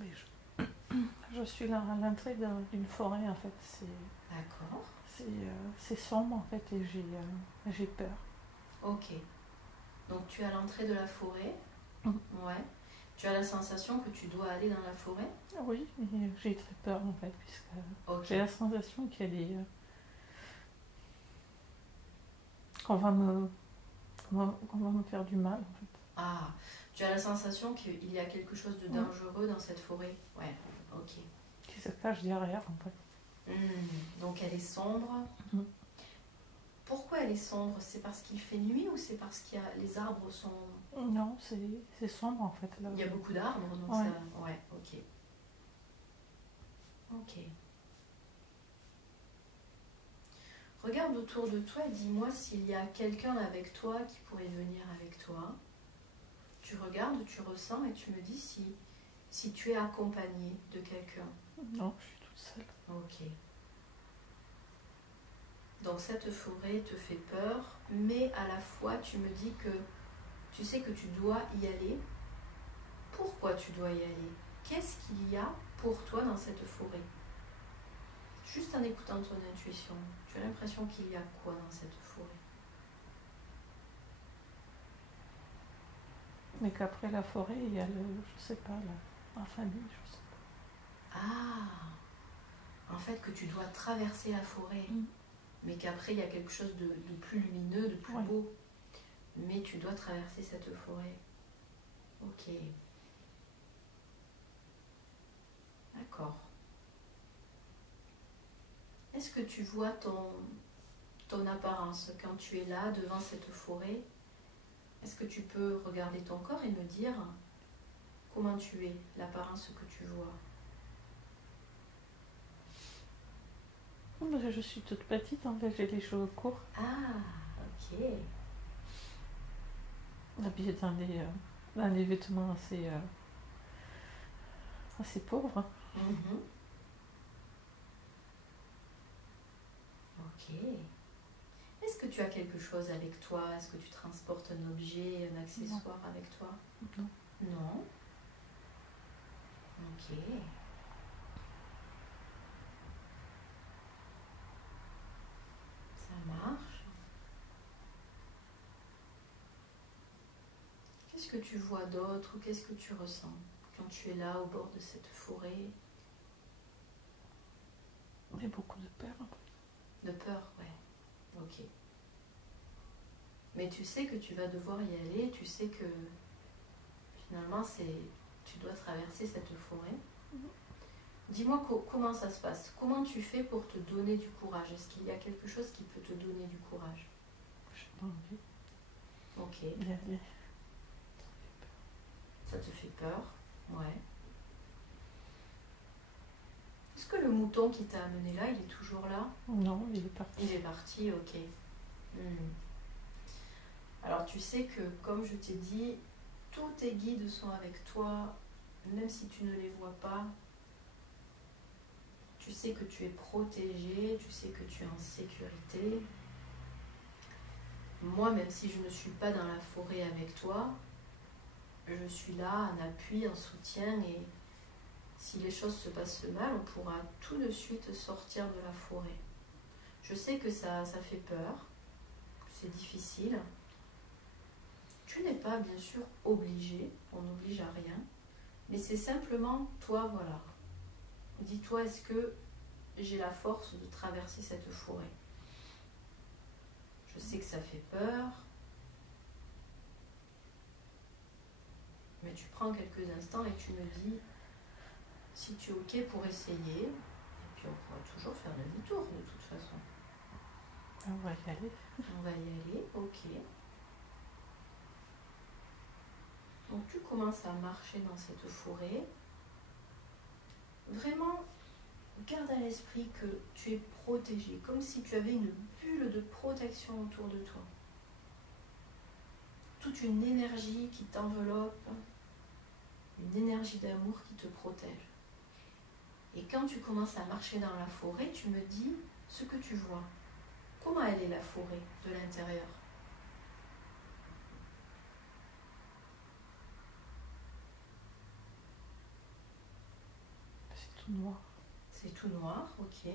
Mais je suis là à l'entrée d'une forêt en fait. D'accord. C'est sombre en fait et j'ai peur. Ok. Donc tu es à l'entrée de la forêt. Mhm. Ouais. Tu as la sensation que tu dois aller dans la forêt? Oui, mais j'ai très peur en fait, puisque Ok. j'ai la sensation qu'on va me faire du mal en fait. Ah, tu as la sensation qu'il y a quelque chose de dangereux dans cette forêt? Ouais, ok. Qui se cache derrière en fait. Donc elle est sombre. Mhm. Pourquoi elle est sombre? C'est parce qu'il fait nuit ou c'est parce que les arbres sont... Non, c'est sombre en fait. Là. Il y a beaucoup d'arbres, donc Ouais. ça... Ouais, ok. Ok. Regarde autour de toi et dis-moi s'il y a quelqu'un avec toi qui pourrait venir avec toi. Tu regardes, tu ressens et tu me dis si tu es accompagné de quelqu'un. Non, je suis toute seule. Ok. Donc cette forêt te fait peur, mais à la fois tu me dis que tu sais que tu dois y aller. Pourquoi tu dois y aller? Qu'est-ce qu'il y a pour toi dans cette forêt? Juste en écoutant ton intuition, tu as l'impression qu'il y a quoi dans cette forêt? Mais qu'après la forêt, il y a je sais pas, la famille, je sais pas. Ah, en fait que tu dois traverser la forêt, mais qu'après il y a quelque chose de plus lumineux, de plus beau. Mais tu dois traverser cette forêt. Ok. D'accord. Est-ce que tu vois ton apparence quand tu es là devant cette forêt? Est-ce que tu peux regarder ton corps et me dire comment tu es, l'apparence que tu vois? Je suis toute petite, en fait, j'ai les cheveux courts. Ah, ok. Habillée dans des vêtements assez pauvres. Ok. Est-ce que tu as quelque chose avec toi? Est-ce que tu transportes un objet, un accessoire avec toi? Non. Non. Ok. Ça marche. Qu'est-ce que tu vois d'autre ou qu'est-ce que tu ressens quand tu es là au bord de cette forêt? J'ai beaucoup de peur. En fait. De peur, ouais. Ok. Mais tu sais que tu vas devoir y aller, tu sais que finalement tu dois traverser cette forêt. Dis-moi comment ça se passe. Comment tu fais pour te donner du courage? Est-ce qu'il y a quelque chose qui peut te donner du courage? J'ai pas envie. Ok. D'y aller. Ça te fait peur? Ouais. Est-ce que le mouton qui t'a amené là, il est toujours là? Non, il est parti. Il est parti, ok. Alors tu sais que, comme je t'ai dit, tous tes guides sont avec toi, même si tu ne les vois pas. Tu sais que tu es protégé, tu sais que tu es en sécurité. Moi, même si je ne suis pas dans la forêt avec toi, je suis là en appui, en soutien, et si les choses se passent mal, on pourra tout de suite sortir de la forêt. Je sais que ça fait peur, que c'est difficile. Tu n'es pas bien sûr obligé, on n'oblige à rien, mais c'est simplement toi, voilà. Dis-toi, est-ce que j'ai la force de traverser cette forêt? Je sais que ça fait peur, mais tu prends quelques instants et tu me dis si tu es ok pour essayer, et puis on pourra toujours faire demi-tour de toute façon. On va y aller. On va y aller, ok. Donc tu commences à marcher dans cette forêt. Vraiment, garde à l'esprit que tu es protégé, comme si tu avais une bulle de protection autour de toi. Toute une énergie qui t'enveloppe, une énergie d'amour qui te protège. Et quand tu commences à marcher dans la forêt, tu me dis ce que tu vois. Comment elle est la forêt de l'intérieur? tout noir. C'est tout noir, ok.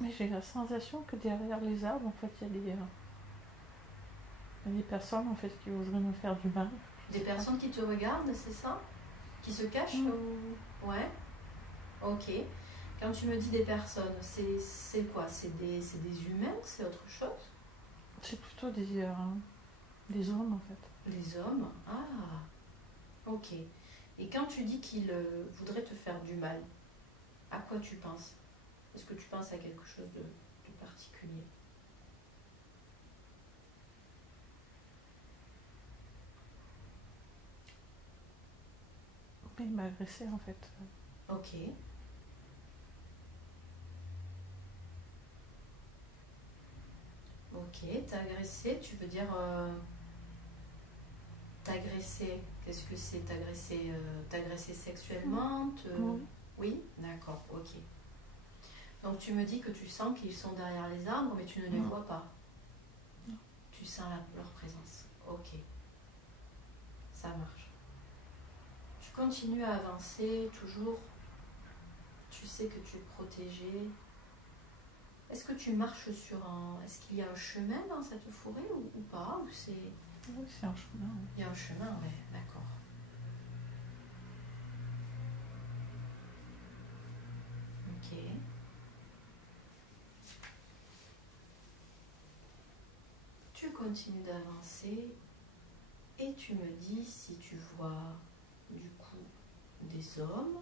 Mais j'ai la sensation que derrière les arbres, en fait, il y a des personnes en fait, qui oseraient me faire du mal. Des personnes qui te regardent, c'est ça? Qui se cachent ou... Ouais. Ok. Quand tu me dis des personnes, c'est quoi? C'est des humains? C'est autre chose? C'est plutôt des hommes, en fait. Des hommes? Ah, ok. Et quand tu dis qu'ils voudraient te faire du mal, à quoi tu penses? Est-ce que tu penses à quelque chose de particulier? Mais il m'a agressé, en fait. Ok. Ok, t'as agressé, tu veux dire t'agresser, qu'est-ce que c'est t'agresser sexuellement Oui. Oui, d'accord, ok. Donc tu me dis que tu sens qu'ils sont derrière les arbres, mais tu ne les vois pas. Non. Tu sens leur présence. Ok, ça marche. Tu continues à avancer, toujours. Tu sais que tu es protégé. Est-ce que tu marches sur un... Est-ce qu'il y a un chemin dans cette forêt ou pas? Ou c'est... Oui, c'est un chemin. Oui. Il y a un chemin, ouais, d'accord. Ok. Tu continues d'avancer et tu me dis si tu vois du coup des hommes,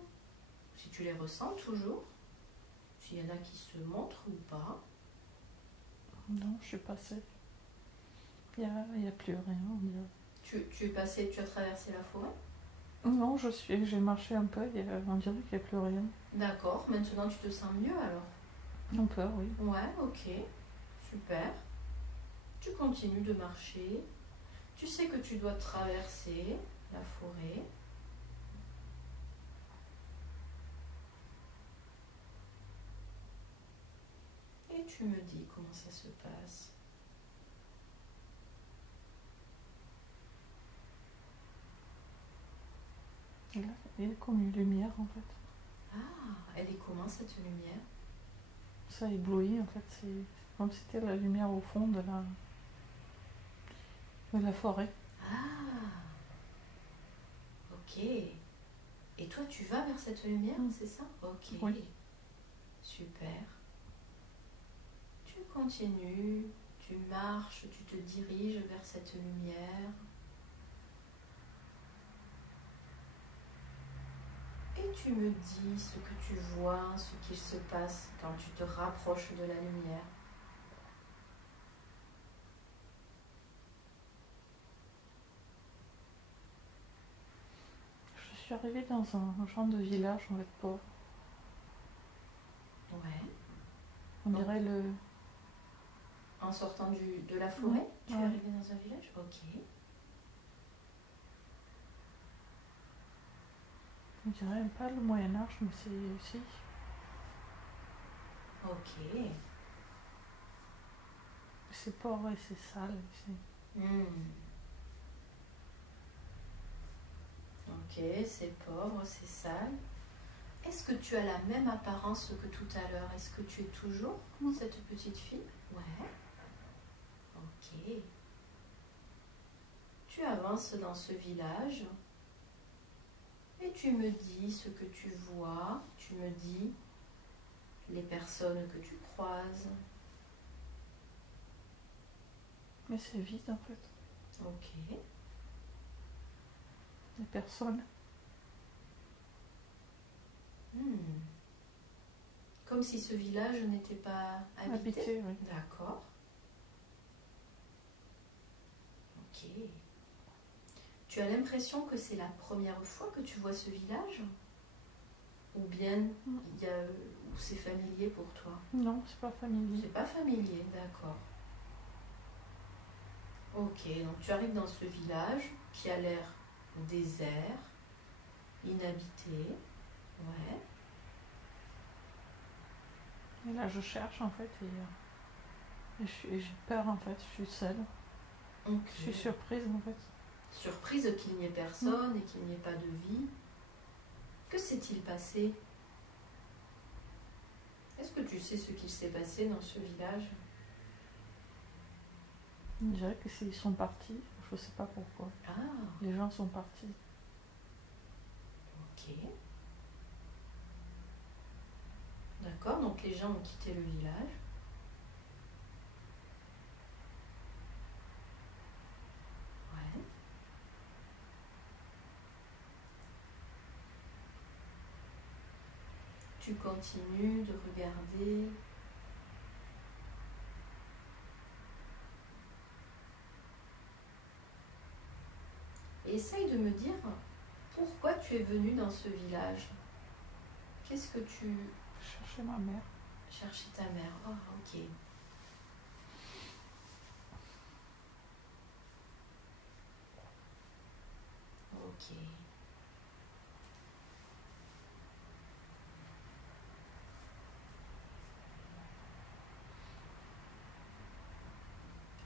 si tu les ressens toujours, s'il y en a qui se montrent ou pas. Non, je suis passée. Il y a plus rien. Tu es passé, tu as traversé la forêt? Non, j'ai marché un peu, on dirait qu'il n'y a plus rien. D'accord, maintenant tu te sens mieux alors? Un peu, oui. Ouais, ok, super. Tu continues de marcher. Tu sais que tu dois traverser la forêt. Et tu me dis comment ça se passe. Et là, il y a comme une lumière, en fait. Ah, elle est comment cette lumière? Ça éblouit, en fait. C'est comme si c'était la lumière au fond de la forêt. Ah, ok. Et toi, tu vas vers cette lumière, c'est ça? Ok. Oui. Super. Tu continues, tu marches, tu te diriges vers cette lumière. Et tu me dis ce que tu vois, ce qu'il se passe quand tu te rapproches de la lumière. Je suis arrivée dans un genre de village, en fait, pauvre. Ouais. On dirait le... En sortant de la forêt, tu es Ouais. arrivé dans un village? Ok. On dirait pas le Moyen-Âge, mais c'est... Si. Ok. C'est pauvre et c'est sale. Ok, c'est pauvre, c'est sale. Est-ce que tu as la même apparence que tout à l'heure? Est-ce que tu es toujours cette petite fille? Ouais. Ok. Tu avances dans ce village et tu me dis ce que tu vois. Tu me dis les personnes que tu croises. Mais c'est vide, en fait. Ok. Les personnes. Comme si ce village n'était pas habité. Oui. D'accord. Ok. Tu as l'impression que c'est la première fois que tu vois ce village? Ou bien c'est familier pour toi? Non, c'est pas familier. C'est pas familier, d'accord. Ok, donc tu arrives dans ce village qui a l'air désert, inhabité. Ouais. Et là, je cherche, en fait, et j'ai peur, en fait. Je suis seule. Ok. Je suis surprise, en fait. surprise qu'il n'y ait personne et qu'il n'y ait pas de vie. Que s'est-il passé? Est-ce que tu sais ce qu'il s'est passé dans ce village? On dirait que s'ils sont partis, je sais pas pourquoi. Ah, Les gens sont partis. ok. D'accord, donc les gens ont quitté le village. Ouais. Tu continues de regarder. Et essaye de me dire pourquoi tu es venu dans ce village. Qu'est-ce que tu Chercher ma mère. cherchais ta mère? Ah, ok. Ok.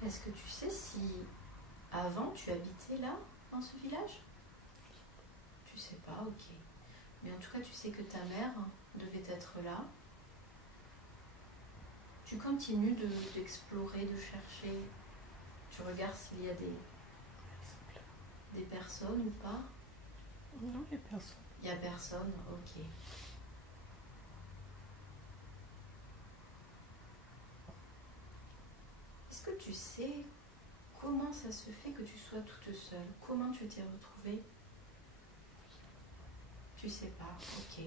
Est-ce que tu sais si avant tu habitais là, dans ce village? Tu sais pas, ok. Mais en tout cas, tu sais que ta mère devait être là. Tu continues d'explorer, de chercher. Tu regardes s'il y a des personnes ou pas. Non, il n'y a personne. Il n'y a personne, ok. Est-ce que tu sais comment ça se fait que tu sois toute seule? Comment tu t'es retrouvée? Tu sais pas, ok.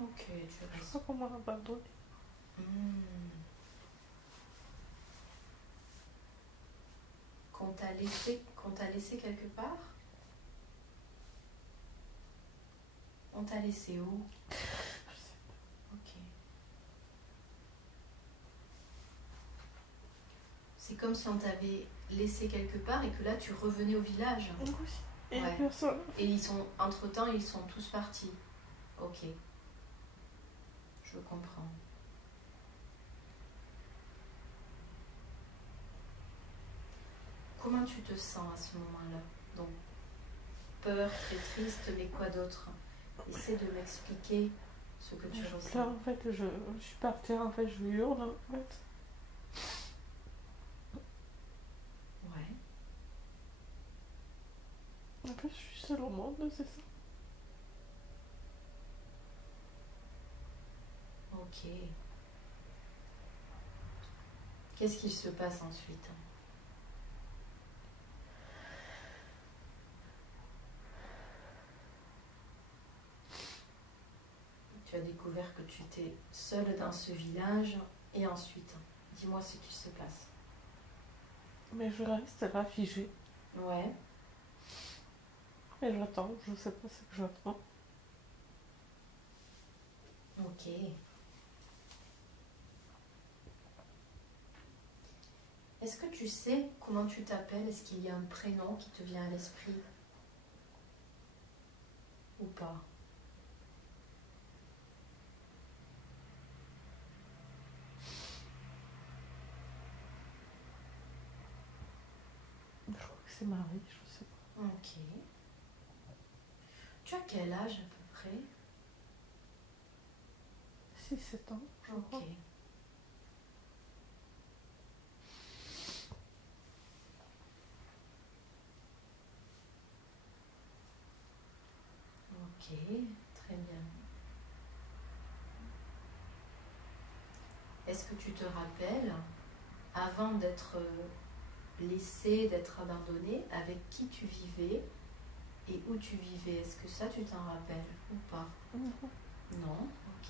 Ok, tu Je sais restes. pas comment abandonner. Hmm. Qu'on t'a laissé quelque part? On t'a laissé où? Je sais Ok. C'est comme si on t'avait laissé quelque part et que là tu revenais au village. pas. Oui. Et Ouais. personne. Et entre-temps, ils sont tous partis. Ok. Je comprends. Comment tu te sens à ce moment-là? Donc, peur, très triste, mais quoi d'autre? Essaie de m'expliquer ce que tu Je ressens. pleure, en fait, je suis par terre, en fait, je hurle, en fait. Ouais. En fait, je suis seule au monde, c'est ça. Ok. Qu'est-ce qu'il se passe ensuite? Tu as découvert que tu étais seule dans ce village et ensuite, dis-moi ce qu'il se passe. Mais je reste là, figée. Ouais. Et j'attends, je sais pas ce que j'attends. Ok. Est-ce que tu sais comment tu t'appelles? Est-ce qu'il y a un prénom qui te vient à l'esprit? Ou pas? Je crois que c'est Marie, je sais pas. Ok. Tu as quel âge à peu près? 6-7 ans, je crois. Ok. Ok, très bien. Est-ce que tu te rappelles, avant d'être laissé, d'être abandonné, avec qui tu vivais et où tu vivais? Est-ce que ça tu t'en rappelles ou pas? Mhm. Non? Ok.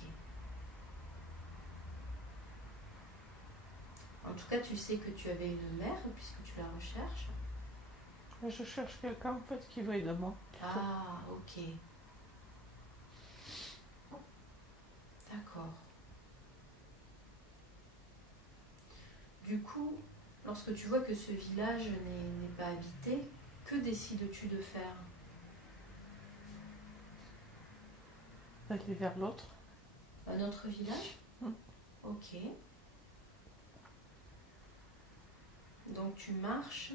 En tout cas, tu sais que tu avais une mère puisque tu la recherches. Mais je cherche quelqu'un, en fait, qui veuille de moi. Ah, ok. D'accord. Du coup, lorsque tu vois que ce village n'est pas habité, que décides-tu de faire? D'aller vers l'autre. Un autre village? Mm. Ok. Donc tu marches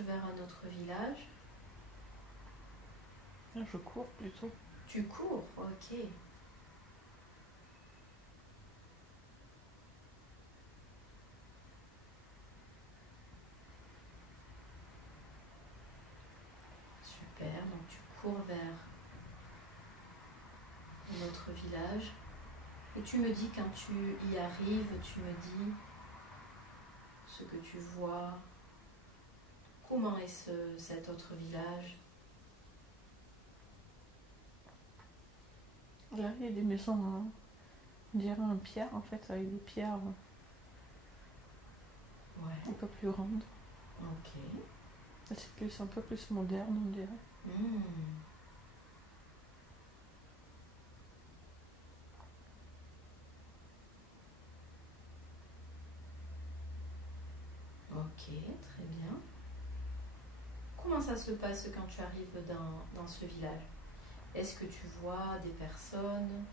vers un autre village. Là, je cours plutôt. Tu cours, ok. Super, donc tu cours vers un autre village. Et tu me dis, quand tu y arrives, tu me dis ce que tu vois. Comment est cet autre village? Là, il y a des maisons, on dirait en pierre, en fait, avec des pierres Ouais, un peu plus grandes. ok. Là, c'est un peu plus moderne, on dirait. Hmm. Ok, très bien. Comment ça se passe quand tu arrives dans ce village? Est-ce que tu vois des personnes?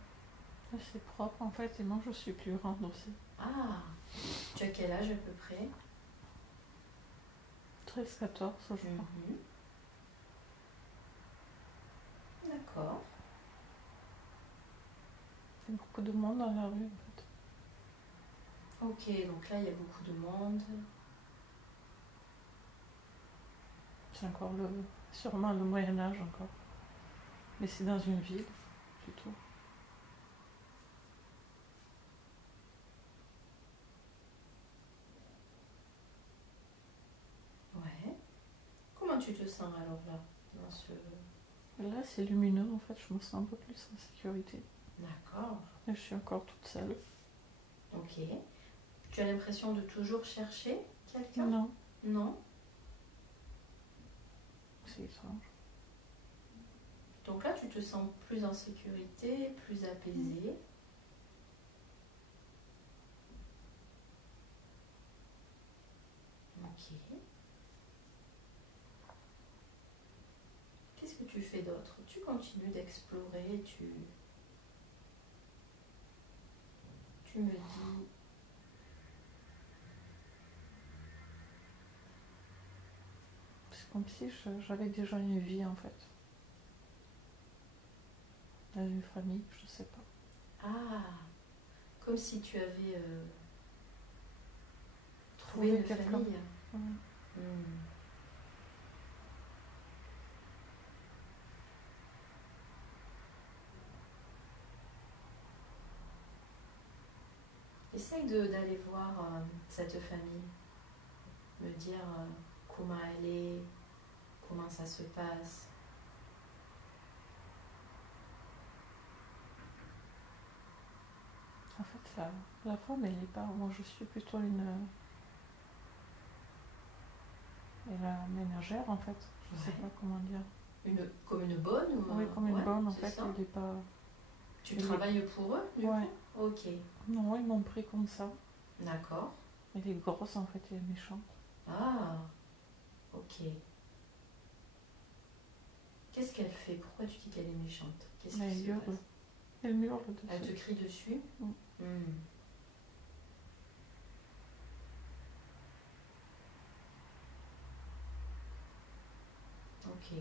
Là, c'est propre, en fait, et moi, je suis plus grande aussi. Ah, tu as quel âge à peu près? 13-14, je crois. Mhm. D'accord. Il y a beaucoup de monde dans la rue, en fait. Ok, donc là, il y a beaucoup de monde. C'est encore sûrement le Moyen-Âge encore. Mais c'est dans une ville, plutôt. Ouais. Comment tu te sens alors là, dans ce... Là, c'est lumineux, en fait, je me sens un peu plus en sécurité. D'accord. Et je suis encore toute seule. Ok. Tu as l'impression de toujours chercher quelqu'un? Non, Non. c'est étrange. Donc là, tu te sens plus en sécurité, plus apaisée. Ok. Qu'est-ce que tu fais d'autre? Tu continues d'explorer, tu me dis... C'est comme si j'avais déjà une vie, en fait. Dans une famille, je sais pas. Ah, comme si tu avais trouvé Trouver une quelqu'un. famille. Ouais. Hmm. Essaye d'aller voir cette famille, me dire comment elle est, comment ça se passe. En fait, la femme, elle est pas... Moi, je suis plutôt la ménagère, en fait. Je sais Ouais. pas comment dire. Comme une bonne ou Oui, comme une ouais, bonne, en c'est fait. ça. Elle est pas... Tu elle est- travailles pour eux, du Ouais. coup? Ok, Non, ils m'ont pris comme ça. d'accord. Elle est grosse, en fait, elle est méchante. Ah, ok. Qu'est-ce qu'elle fait? Pourquoi tu dis qu'elle est méchante? Qu'est-ce Mais qui elle se hurle. passe? Elle hurle dessus. Elle te crie dessus? Mm. Hmm. Ok.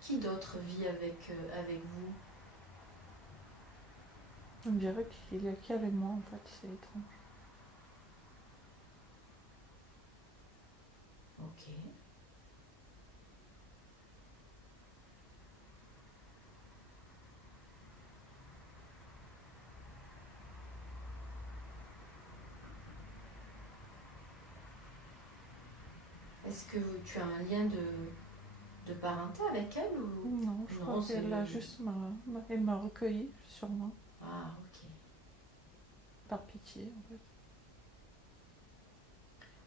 Qui d'autre vit avec vous? On dirait qu'il y a qu'avec moi, en fait. C'est étrange. Ok. Est-ce que tu as un lien de parenté avec elle ou... Non, je crois qu'elle a juste elle m'a recueilli, sûrement. Ah, ok. Par pitié, en fait.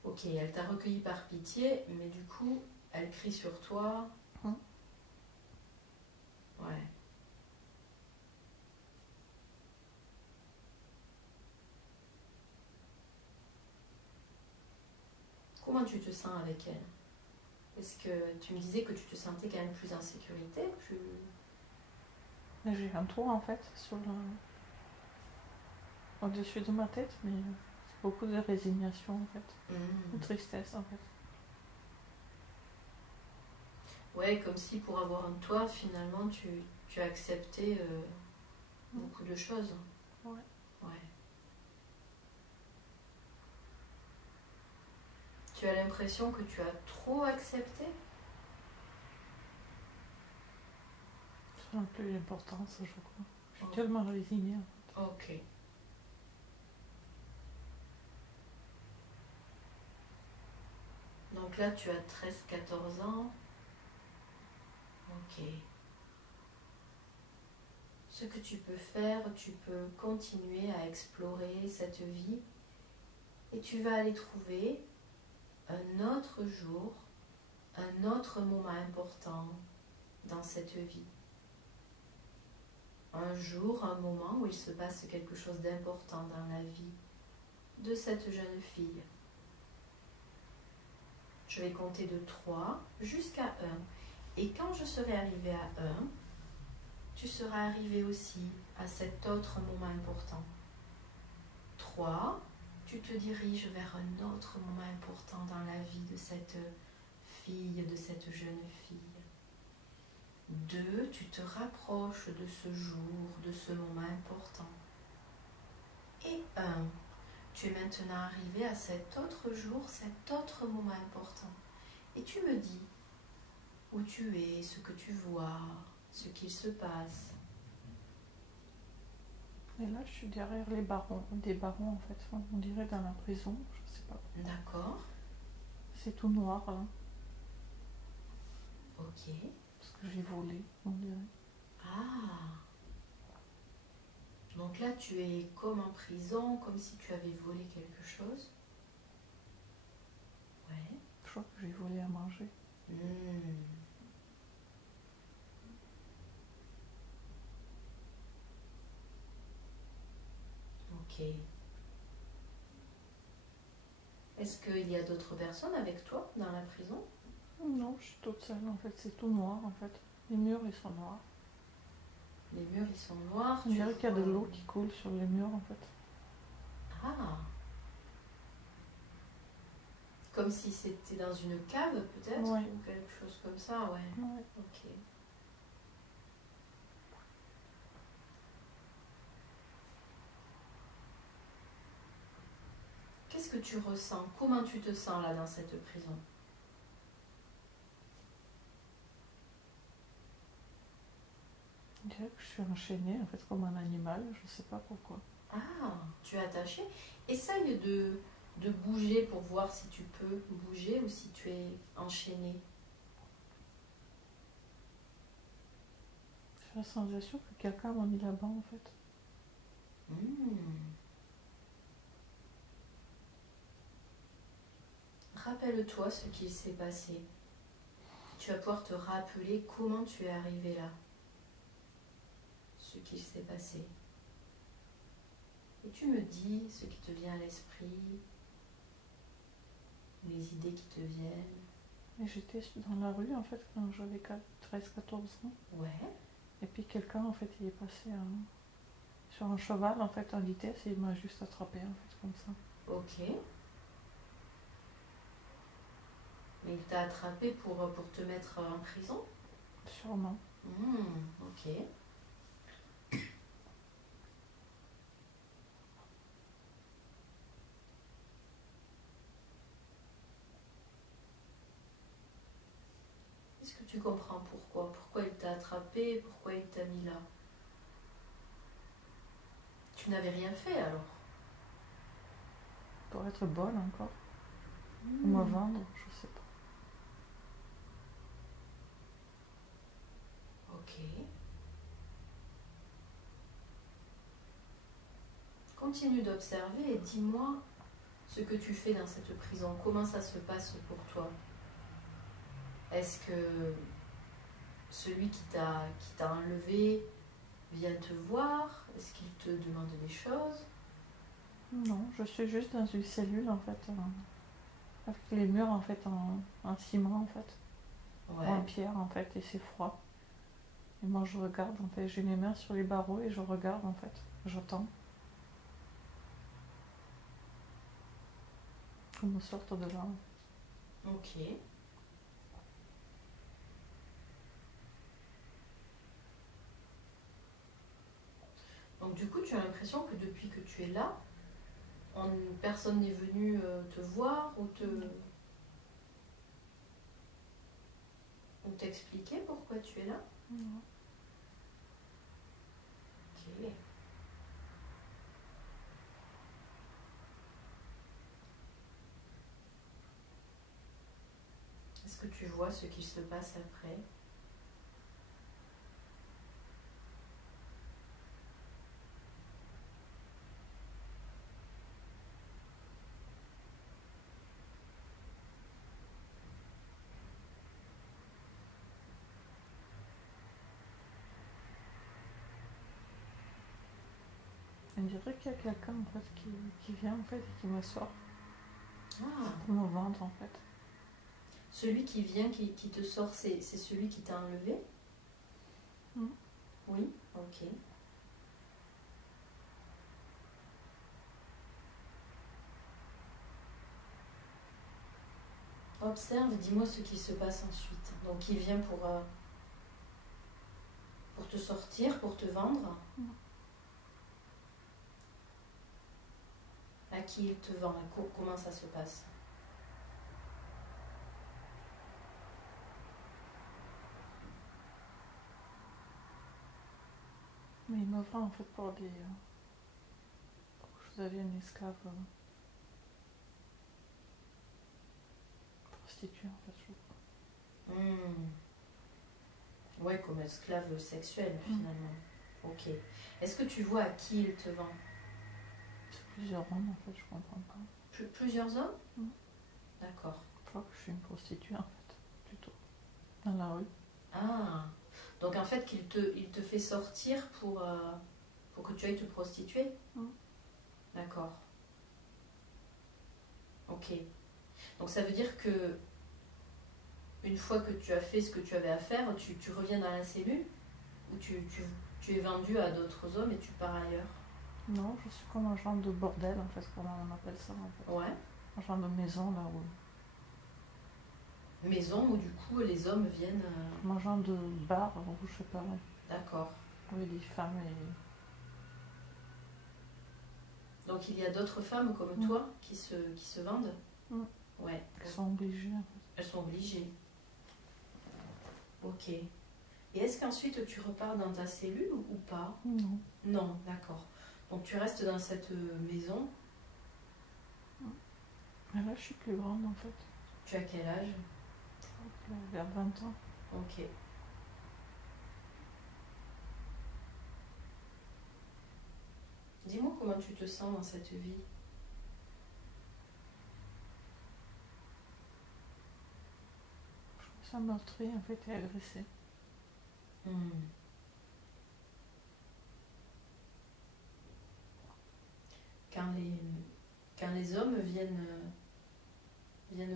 Ok, elle t'a recueilli par pitié, mais du coup, elle crie sur toi. Hum. Ouais. Comment tu te sens avec elle? Est-ce que tu me disais que tu te sentais quand même plus en sécurité, plus... J'ai un toit, en fait, sur au-dessus de ma tête, mais c'est beaucoup de résignation en fait, de tristesse en fait. Ouais, comme si pour avoir un toit, finalement, tu as accepté beaucoup de choses. Ouais. Ouais. Tu as l'impression que tu as trop accepté? Ça n'a plus d'importance, je crois. Je suis Oh. tellement résignée. Ok. Donc là, tu as 13-14 ans. Ok. Ce que tu peux faire, tu peux continuer à explorer cette vie et tu vas aller trouver un autre jour, un autre moment important dans cette vie. Un jour, un moment où il se passe quelque chose d'important dans la vie de cette jeune fille. Je vais compter de 3 jusqu'à 1. Et quand je serai arrivée à 1, tu seras arrivé aussi à cet autre moment important. 3, tu te diriges vers un autre moment important dans la vie de cette fille, de cette jeune fille. 2, tu te rapproches de ce jour, de ce moment important. Et 1, tu es maintenant arrivé à cet autre jour, cet autre moment important. Et tu me dis où tu es, ce que tu vois, ce qu'il se passe. Et là, je suis derrière les barreaux, des barreaux en fait. On dirait dans la prison, je sais pas. D'accord. C'est tout noir là, Ok. parce que j'ai volé, on dirait. Ah. Donc là, tu es comme en prison, comme si tu avais volé quelque chose. Ouais. Je crois que j'ai volé à manger. Ok. Est-ce qu'il y a d'autres personnes avec toi dans la prison? Non, je suis toute seule en fait, c'est tout noir en fait. Les murs ils sont noirs. Les murs, ils sont noirs. On dirait qu'il y a de l'eau qui coule sur les murs en fait. Ah. Comme si c'était dans une cave peut-être, Ouais. ou quelque chose comme ça, ouais. Ouais. Ok. Qu'est-ce que tu ressens? Comment tu te sens là dans cette prison? On dirait que je suis enchaînée en fait comme un animal, je sais pas pourquoi. Ah, tu es attaché. Essaye de bouger pour voir si tu peux bouger ou si tu es enchaîné. J'ai la sensation que quelqu'un m'a mis là-bas en fait. Rappelle-toi ce qu'il s'est passé. Tu vas pouvoir te rappeler comment tu es arrivé là. Ce qu'il s'est passé. Et tu me dis ce qui te vient à l'esprit, les idées qui te viennent. Et j'étais dans la rue en fait quand j'avais 13-14 ans. Ouais. Et puis quelqu'un en fait il est passé sur un cheval en fait en vitesse et il m'a juste attrapé en fait comme ça. Ok. Mais il t'a attrapé pour te mettre en prison? Sûrement. Ok. Est-ce que tu comprends pourquoi? Pourquoi il t'a attrapé? Pourquoi il t'a mis là? Tu n'avais rien fait alors? Pour être bonne encore. Ou me vendre, je sais pas. Ok. Continue d'observer et dis-moi ce que tu fais dans cette prison. Comment ça se passe pour toi? Est-ce que celui qui t'a enlevé vient te voir? Est-ce qu'il te demande des choses? Non, je suis juste dans une cellule en fait, avec les murs en fait en ciment en fait, Ouais. ou en pierre en fait, et c'est froid. Et moi je regarde en fait, j'ai mes mains sur les barreaux et je regarde en fait, j'attends. je me sorte de là. Ok. Donc du coup, tu as l'impression que depuis que tu es là, personne n'est venu te voir ou t'expliquer pourquoi tu es là? Non. Ok. Est-ce que tu vois ce qui se passe après? On dirait qu'il y a quelqu'un en fait qui vient en fait et qui me sort Ah, pour me vendre en fait. celui qui vient, qui te sort, c'est celui qui t'a enlevé? Mm. Oui, ok. Observe, dis-moi ce qui se passe ensuite. Donc il vient pour te sortir, pour te vendre. Mm. À qui il te vend? Comment ça se passe? Mais il me vend en fait pour des... pour que je devienne esclave prostituée en fait. Ouais, comme esclave sexuel finalement. Ok. Est-ce que tu vois à qui il te vend? C'est plusieurs hommes en fait, je comprends pas. Plusieurs hommes? Mm. D'accord. Je crois que je suis une prostituée en fait, plutôt. Dans la rue. Ah, donc en fait il te fait sortir pour que tu ailles te prostituer? Mm. D'accord. Ok. Donc ça veut dire que une fois que tu as fait ce que tu avais à faire, tu reviens dans la cellule? Ou tu es vendu à d'autres hommes et tu pars ailleurs? Non, je suis comme un genre de bordel en fait, comment on appelle ça en fait. Ouais. Un genre de maison là où... Maison où du coup les hommes viennent... Comme un genre de bar où je sais pas, D'accord. où il y a des femmes et... Donc il y a d'autres femmes comme Mm. toi qui se vendent? Mm. Ouais. Ils sont obligés en fait. Elles sont obligées. Ok. Et est-ce qu'ensuite tu repars dans ta cellule ou pas? Non. Non, d'accord. Donc tu restes dans cette maison. Mais là je suis plus grande en fait. Tu as quel âge? Je crois que vers 20 ans. Ok. Dis-moi comment tu te sens dans cette vie. Je me sens meurtrie en fait et agressée. Quand les hommes viennent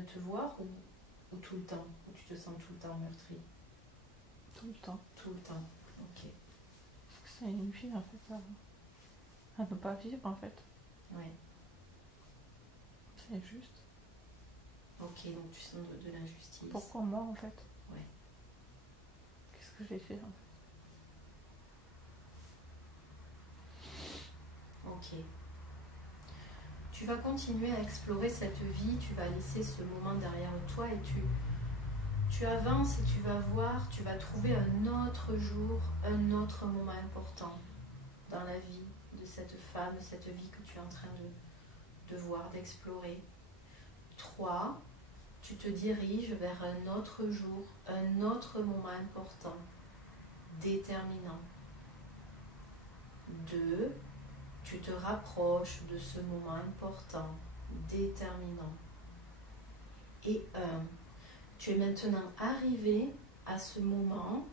te voir ou tout le temps? Ou tu te sens tout le temps meurtri? Tout le temps. Tout le temps. Ok. Parce que c'est une vie en fait à ne pas vivre en fait. Ouais. C'est juste. Ok, donc tu sens de l'injustice. Pourquoi moi en fait? Ouais. Qu'est-ce que j'ai fait en fait? Ok. Tu vas continuer à explorer cette vie, tu vas laisser ce moment derrière toi et tu avances et tu vas voir, tu vas trouver un autre jour, un autre moment important dans la vie de cette femme, cette vie que tu es en train de voir, d'explorer. 3, tu te diriges vers un autre jour, un autre moment important, déterminant. 2, tu te rapproches de ce moment important, déterminant. Et 1, tu es maintenant arrivé à ce moment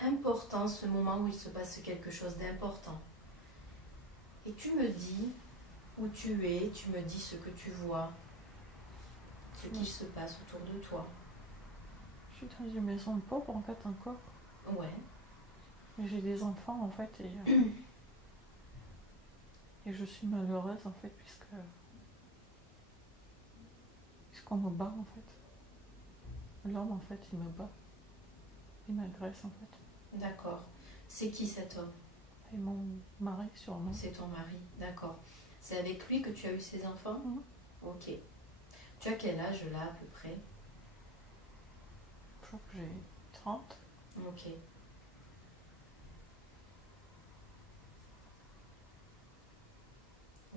important, ce moment où il se passe quelque chose d'important. Et tu me dis où tu es, tu me dis ce que tu vois, ce qui se passe autour de toi. Je suis dans une maison pauvre en fait encore. Ouais. Et j'ai des enfants en fait et je suis malheureuse en fait puisque C'est qu'on me bat en fait. L'homme en fait il me bat. Il m'agresse en fait. D'accord. C'est qui cet homme? Et mon mari sûrement. C'est ton mari, d'accord. C'est avec lui que tu as eu ces enfants? Ok. Tu as quel âge là à peu près? Je crois que j'ai 30. Ok.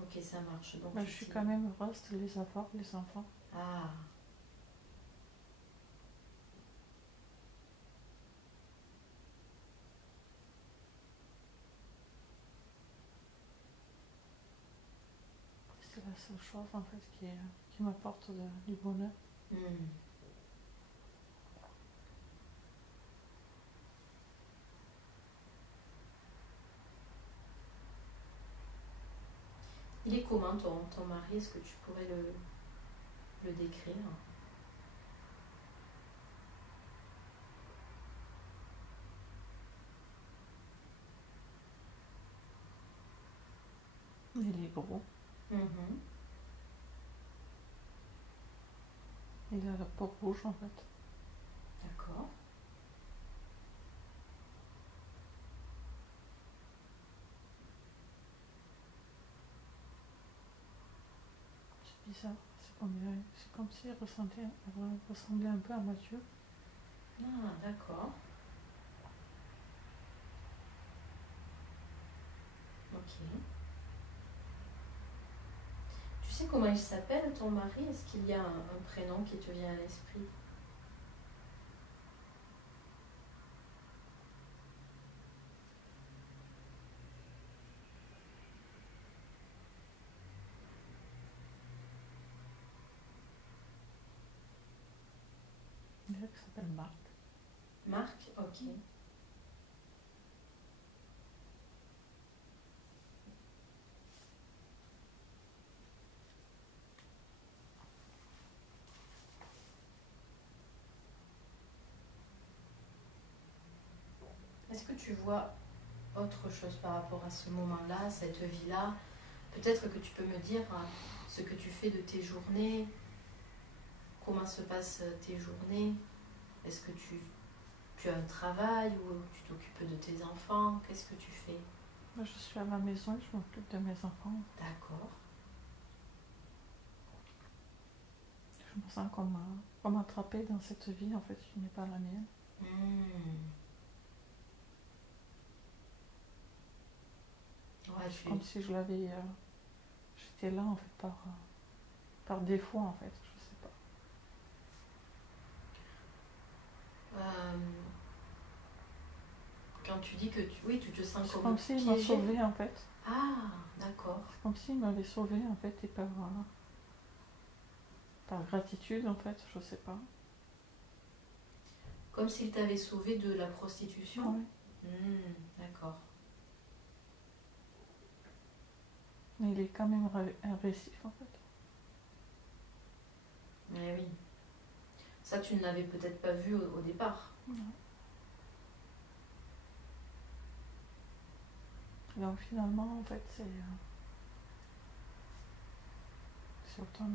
Ok, ça marche. Donc, Je suis quand même heureuse de les avoir, les enfants. Ah. C'est la seule chose en fait qui m'apporte du bonheur. Il est comment ton mari? Est-ce que tu pourrais le décrire? Il est gros. Il a la peau rouge en fait. D'accord. C'est bizarre. C'est comme s'il ressemblait un peu à Mathieu. Ah, d'accord. Ok. Tu sais comment il s'appelle ton mari? Est-ce qu'il y a un prénom qui te vient à l'esprit? Il s'appelle Marc. Marc? Ok. Est-ce que tu vois autre chose par rapport à ce moment-là, cette vie-là? Peut-être que tu peux me dire ce que tu fais de tes journées, comment se passent tes journées. Est-ce que tu as un travail ou tu t'occupes de tes enfants? Qu'est-ce que tu fais? Moi, je suis à la maison et je m'occupe de mes enfants. D'accord. Je me sens comme attrapée dans cette vie en fait qui n'est pas la mienne. Ouais, c'est comme si je l'avais... j'étais là en fait par défaut en fait, je sais pas. Quand tu dis que tu te sens c'est comme s'il m'a sauvée en fait. Ah, d'accord. C'est comme s'il m'avait sauvée en fait et par gratitude en fait, je sais pas. Comme s'il t'avait sauvé de la prostitution? Oui. D'accord. Mais il est quand même agressif en fait. Eh oui. Ça, tu ne l'avais peut-être pas vu au départ. Non. Donc finalement, en fait, c'est autant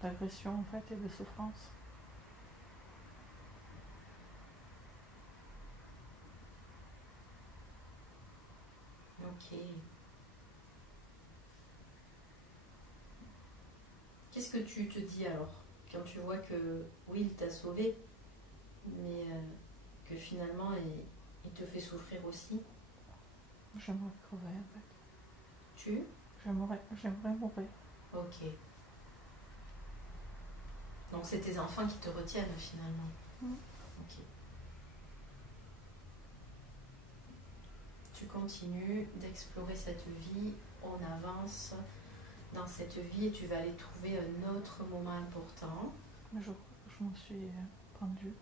d'agression en fait et de souffrance. Ok. Qu'est-ce que tu te dis alors quand tu vois que oui, il t'a sauvé, mais que finalement il te fait souffrir aussi? J'aimerais crever en fait. J'aimerais mourir. Ok. Donc c'est tes enfants qui te retiennent finalement. Ok. Tu continues d'explorer cette vie, on avance dans cette vie et tu vas aller trouver un autre moment important. Mais je m'en suis pendue.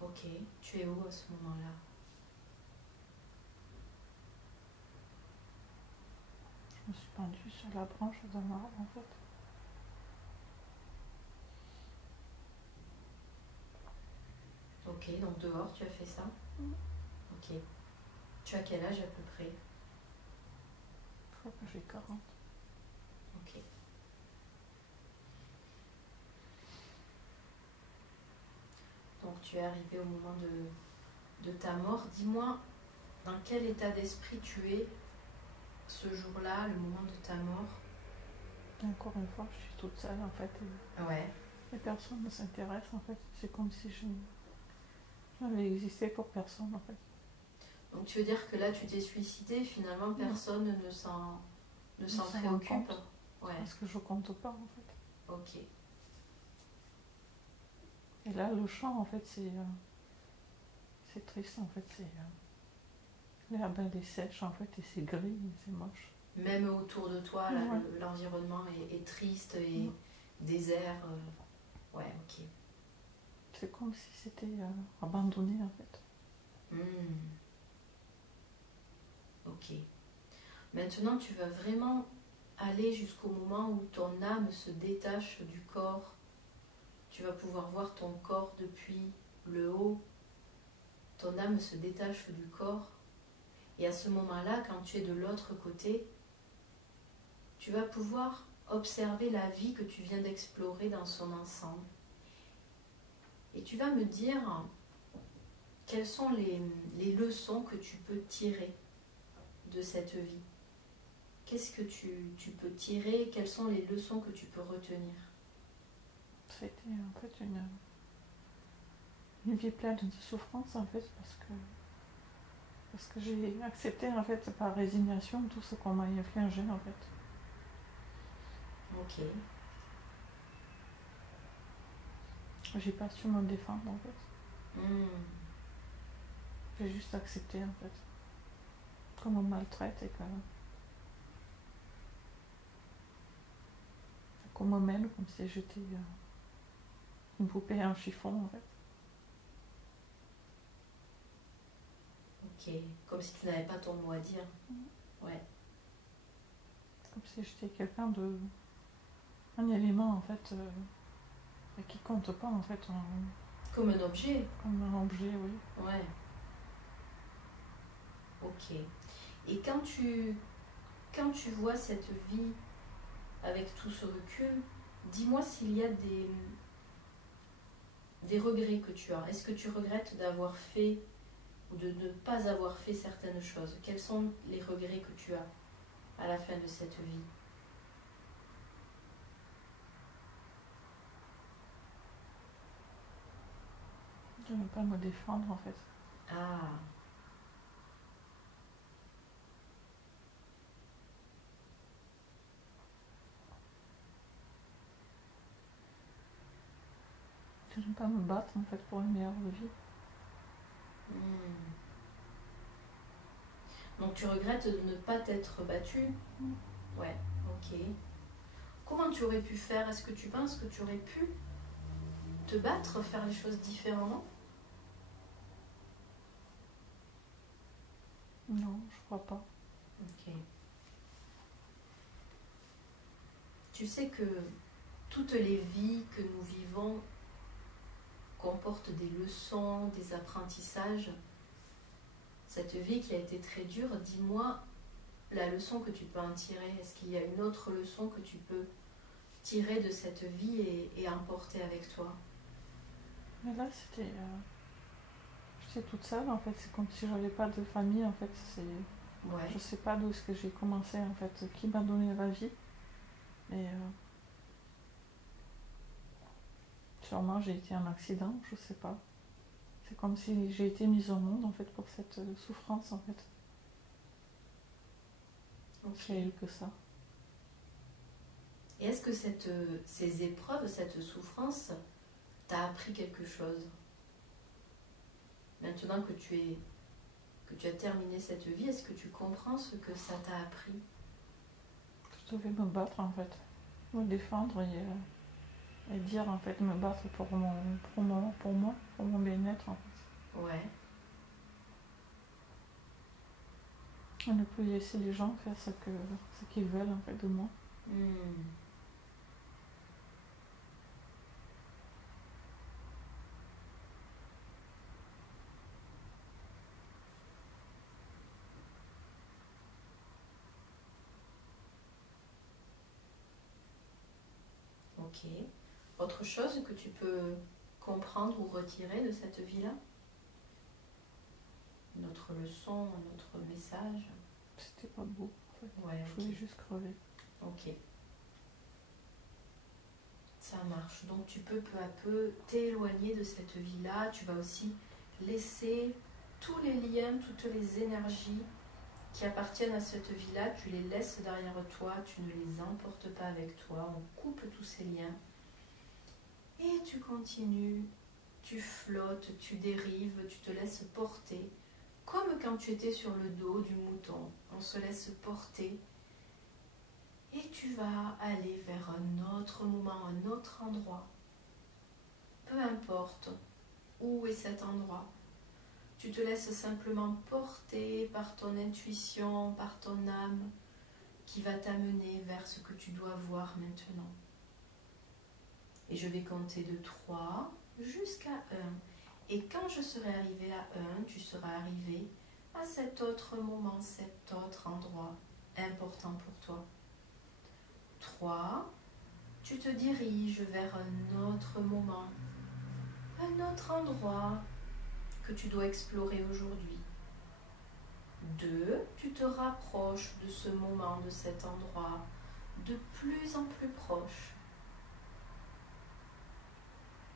Ok. Tu es où à ce moment-là? Je me suis pendue sur la branche d'un arbre en fait. Ok, donc dehors tu as fait ça? Ok. Tu as quel âge à peu près? Je crois que j'ai 40. Ok. tu es arrivé au moment de ta mort. Dis-moi, dans quel état d'esprit tu es ce jour-là, le moment de ta mort? Encore une fois, je suis toute seule en fait. Ouais. Et personne ne s'intéresse en fait. C'est comme si je n'avais existé pour personne en fait. Donc tu veux dire que là tu t'es suicidée, finalement personne ne s'en préoccupe? Ouais. Parce que je compte pas en fait. Ok. Et là le chant en fait c'est triste en fait. L'herbe elle est sèche en fait et c'est gris, c'est moche. Même autour de toi, là, l'environnement est triste et désert. Ouais, ok. C'est comme si c'était abandonné en fait. Ok. Maintenant, tu vas vraiment aller jusqu'au moment où ton âme se détache du corps. Tu vas pouvoir voir ton corps depuis le haut. Ton âme se détache du corps. Et à ce moment-là, quand tu es de l'autre côté, tu vas pouvoir observer la vie que tu viens d'explorer dans son ensemble. Et tu vas me dire quelles sont les leçons que tu peux tirer de cette vie. Qu'est-ce que tu peux tirer? Quelles sont les leçons que tu peux retenir? C'était en fait une vie pleine de souffrance en fait parce que j'ai accepté en fait par résignation tout ce qu'on m'a infligé en fait. Ok. J'ai pas su me défendre en fait. J'ai juste accepté en fait. Comme on me maltraite et qu'on me mène comme si j'étais une poupée en chiffon en fait. Ok, comme si tu n'avais pas ton mot à dire. Ouais. Comme si j'étais quelqu'un un élément en fait qui compte pas en fait. Comme un objet. Comme un objet, oui. Ouais. Ok. Et quand tu vois cette vie avec tout ce recul, dis-moi s'il y a des regrets que tu as. Est-ce que tu regrettes d'avoir fait ou de ne pas avoir fait certaines choses? Quels sont les regrets que tu as à la fin de cette vie? De ne pas me défendre en fait. Ah. De ne pas me battre en fait pour une meilleure vie. Donc tu regrettes de ne pas t'être battue? Ouais, ok. Comment tu aurais pu faire? Est-ce que tu penses que tu aurais pu te battre, faire les choses différemment? Non, je crois pas. Ok. Tu sais que toutes les vies que nous vivons comportent des leçons, des apprentissages. Cette vie qui a été très dure, dis-moi la leçon que tu peux en tirer. Est-ce qu'il y a une autre leçon que tu peux tirer de cette vie et emporter avec toi? Mais là, j'étais toute seule en fait. C'est comme si j'avais pas de famille en fait. Ouais. Je sais pas d'où est-ce que j'ai commencé en fait. Qui m'a donné la vie. Mais sûrement j'ai été un accident, je sais pas. C'est comme si j'ai été mise au monde en fait pour cette souffrance en fait. Okay. J'ai eu que ça. Et est-ce que ces épreuves, cette souffrance, t'a appris quelque chose? Maintenant que tu as terminé cette vie, est-ce que tu comprends ce que ça t'a appris? Je devais me battre en fait. Me défendre et dire en fait me battre pour mon bien-être en fait. Ouais. On ne peut laisser les gens faire ce qu'ils veulent en fait de moi. Ok. Autre chose que tu peux comprendre ou retirer de cette vie-là? Notre leçon, notre message? C'était pas beau, en fait. Ouais, Je voulais juste crever. Ok. Ça marche. Donc tu peux peu à peu t'éloigner de cette vie-là. Tu vas aussi laisser tous les liens, toutes les énergies qui appartiennent à cette vie-là. Tu les laisses derrière toi. Tu ne les emportes pas avec toi. On coupe tous ces liens. Et tu continues. Tu flottes, tu dérives, tu te laisses porter. Comme quand tu étais sur le dos du mouton. On se laisse porter. Et tu vas aller vers un autre moment, un autre endroit. Peu importe où est cet endroit. Tu te laisses simplement porter par ton intuition, par ton âme, qui va t'amener vers ce que tu dois voir maintenant. Et je vais compter de 3 jusqu'à 1. Et quand je serai arrivée à 1, tu seras arrivé à cet autre moment, cet autre endroit important pour toi. 3, tu te diriges vers un autre moment, un autre endroit que tu dois explorer aujourd'hui. 2, tu te rapproches de ce moment, de cet endroit, de plus en plus proche.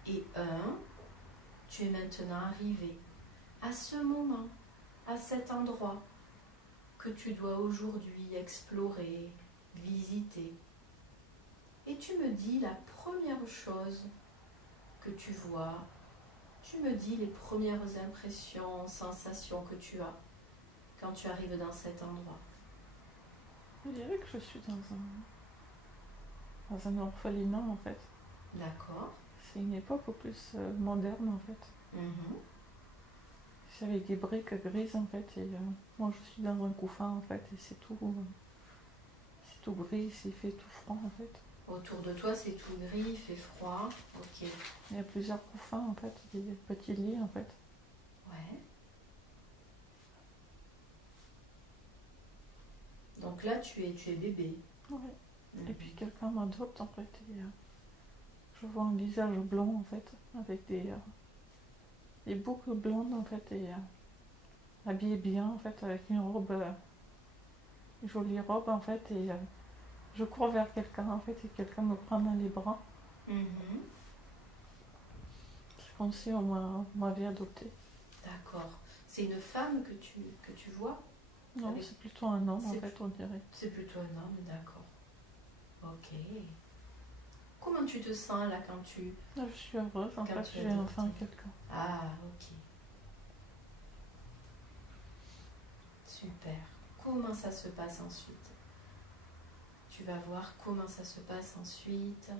Et 1, tu es maintenant arrivé à ce moment, à cet endroit que tu dois aujourd'hui explorer, visiter. Et tu me dis la première chose que tu vois, tu me dis les premières impressions, sensations que tu as quand tu arrives dans cet endroit. Je dirais que je suis dans un orphelinat en fait. D'accord. C'est une époque au plus moderne en fait. C'est avec des briques grises en fait. Et moi je suis dans un couffin en fait. Et c'est tout gris, il fait tout froid en fait. Autour de toi c'est tout gris, il fait froid. Ok. Il y a plusieurs couffins en fait, des petits lits en fait. Ouais. Donc là tu es bébé. Ouais. Et puis quelqu'un m'adopte en fait. Et, je vois un visage blanc en fait, avec des boucles blondes en fait, et habillé bien en fait, avec une robe, une jolie robe en fait, et je cours vers quelqu'un en fait, et quelqu'un me prend dans les bras. C'est comme si on m'avait adopté. D'accord. C'est une femme que tu vois? Non, avec... c'est plutôt un homme en fait, on dirait. C'est plutôt un homme, d'accord. Ok. Comment tu te sens là quand tu... Je suis heureuse en fait, j'ai enfin quelqu'un. Ah, ok. Super. Comment ça se passe ensuite? Tu vas voir comment ça se passe ensuite.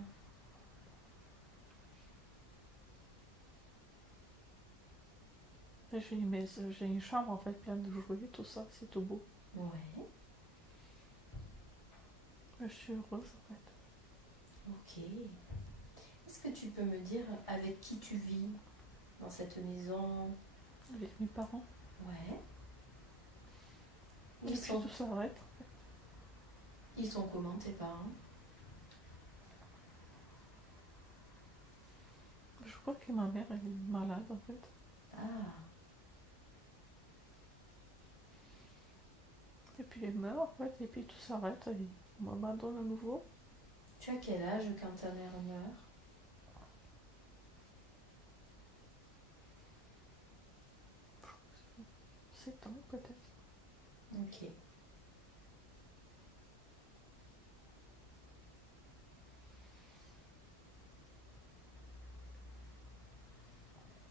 J'ai une chambre en fait pleine de jouets, tout ça, c'est tout beau. Ouais. Je suis heureuse en fait. Ok. Est-ce que tu peux me dire avec qui tu vis dans cette maison? Avec mes parents. Ouais. Et puis tout s'arrête. Ils sont comment tes parents? Je crois que ma mère elle est malade en fait. Ah. Et puis elle meurt en fait, et puis tout s'arrête, et on m'abandonne à nouveau. Tu as quel âge quand ta mère meurt? 7 ans peut-être. Ok.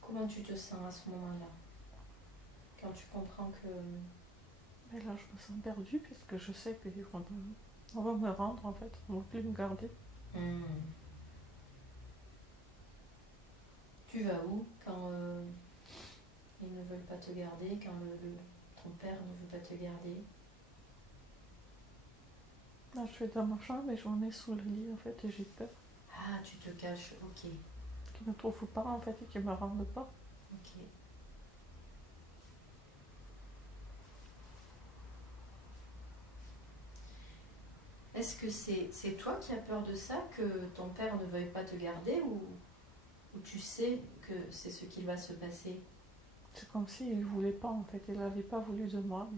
Comment tu te sens à ce moment-là? Quand tu comprends que... Mais là je me sens perdue, puisque je sais qu'on va me rendre en fait, on ne va plus me garder. Tu vas où quand ils ne veulent pas te garder, quand ton père ne veut pas te garder? Là je suis dans ma chambre et je me mets sous le lit en fait, et j'ai peur. Ah, tu te caches, ok. Qu'ils ne me trouvent pas en fait, et qu'ils me rendent pas. Ok. Est-ce que c'est toi qui as peur de ça, que ton père ne veuille pas te garder, ou Ou tu sais que c'est ce qu'il va se passer? C'est comme s'il ne voulait pas en fait, il n'avait pas voulu de moi.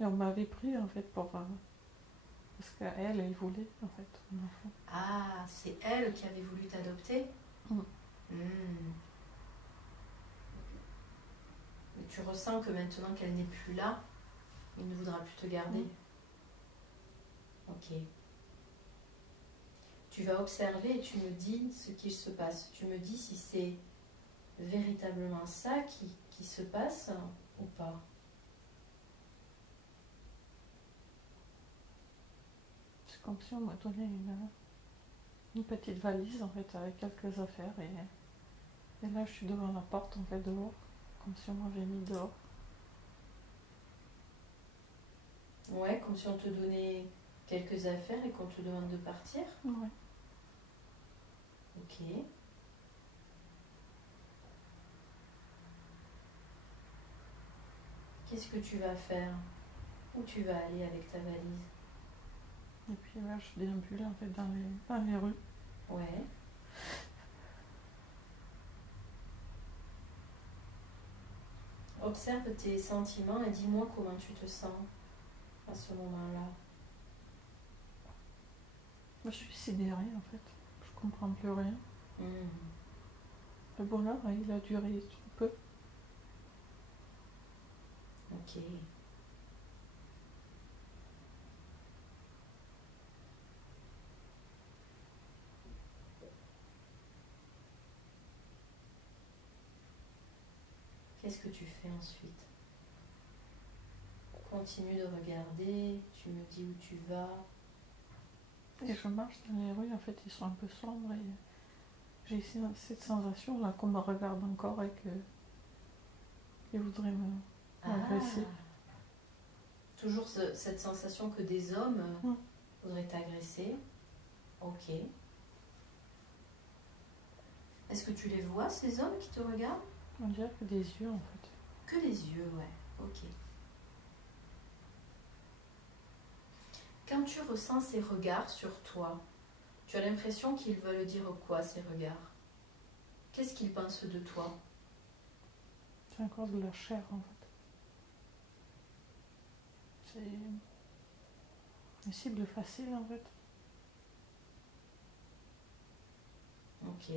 Et on m'avait pris en fait pour... parce qu'elle, elle voulait en fait un enfant. Ah, c'est elle qui avait voulu t'adopter? Mm. Mais tu ressens que maintenant qu'elle n'est plus là, il ne voudra plus te garder. Ok. Tu vas observer et tu me dis ce qu'il se passe. Tu me dis si c'est véritablement ça qui se passe ou pas. C'est comme si on m'a donné une petite valise en fait avec quelques affaires et là je suis devant la porte en fait dehors, comme si on m'avait mis dehors. Ouais, comme si on te donnait quelques affaires et qu'on te demande de partir. Ouais. Ok. Qu'est-ce que tu vas faire? Où tu vas aller avec ta valise? Et puis là je déambule en fait dans les rues. Ouais. Observe tes sentiments et dis-moi comment tu te sens à ce moment-là. Je suis sidérée en fait, je comprends plus rien. Le bonheur il a duré trop peu. Ok. Qu'est-ce que tu fais ensuite? Continue de regarder, tu me dis où tu vas. Et je marche dans les rues, en fait ils sont un peu sombres et j'ai cette sensation là qu'on me regarde encore et qu'ils voudraient m'agresser. Toujours cette sensation que des hommes voudraient t'agresser. Ok. Est-ce que tu les vois, ces hommes qui te regardent? On dirait que des yeux en fait. Que les yeux, ouais. Ok. Quand tu ressens ces regards sur toi, tu as l'impression qu'ils veulent dire quoi, ces regards? Qu'est-ce qu'ils pensent de toi? C'est encore de la chair en fait. C'est une cible facile en fait. Ok.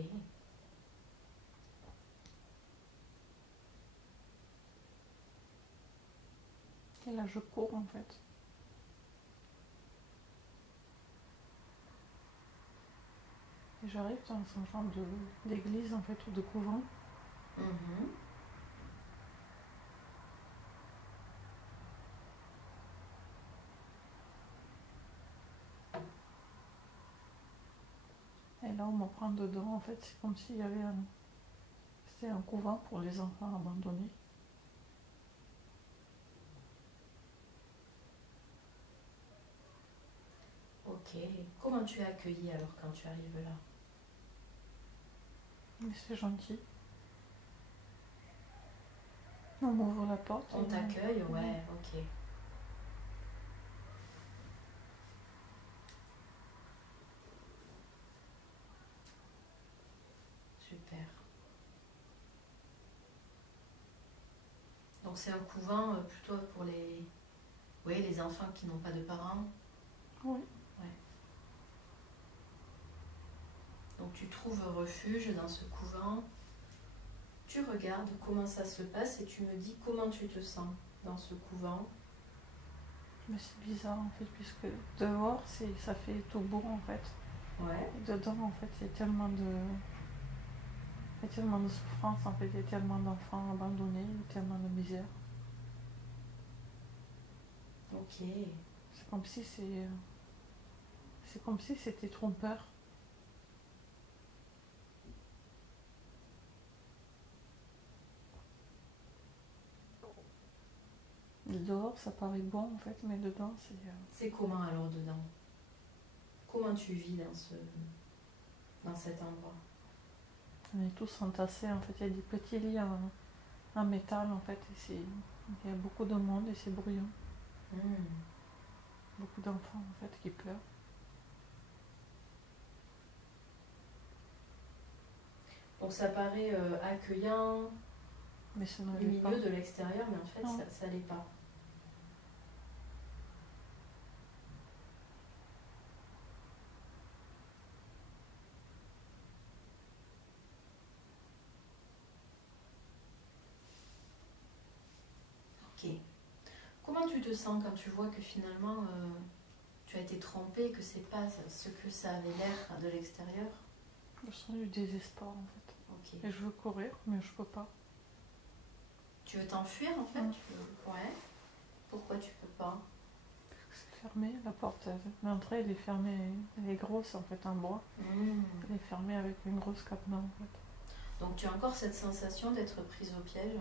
Et là je cours en fait. Et j'arrive dans un genre d'église en fait ou de couvent. Et là on me prend dedans en fait. C'est comme s'il y avait c'était un couvent pour les enfants abandonnés. Ok. Comment tu es accueillie alors quand tu arrives là? Mais c'est gentil. On m'ouvre la porte. On t'accueille, ouais, ok. Super. Donc c'est un couvent plutôt pour les enfants qui n'ont pas de parents. Oui. Ouais. Donc tu trouves refuge dans ce couvent. Tu regardes comment ça se passe et tu me dis comment tu te sens dans ce couvent. Mais c'est bizarre en fait, puisque dehors ça fait tout beau en fait. Ouais. Et dedans en fait il y a tellement de souffrance en fait, il y a tellement d'enfants abandonnés, il y a tellement de misère. Ok. C'est comme si c'était trompeur. Dehors ça paraît bon en fait, mais dedans c'est... C'est comment alors dedans? Comment tu vis dans cet endroit? On est tous entassés en fait, il y a des petits lits en métal en fait, et il y a beaucoup de monde et c'est bruyant. Beaucoup d'enfants en fait qui pleurent. Donc ça paraît accueillant, Mais ça ne l'est lumineux pas. de l'extérieur, mais en fait, Non. ça l'est pas. Ok. Comment tu te sens quand tu vois que finalement tu as été trompée, que c'est pas ce que ça avait l'air de l'extérieur? Je sens du désespoir en fait. Ok. Et je veux courir, mais je peux pas. Tu veux t'enfuir en fait? Ouais. Pourquoi tu peux pas? C'est fermé, la porte. L'entrée, elle est fermée. Elle est grosse en fait, en bois. Elle est fermée avec une grosse cadenas en fait. Donc tu as encore cette sensation d'être prise au piège?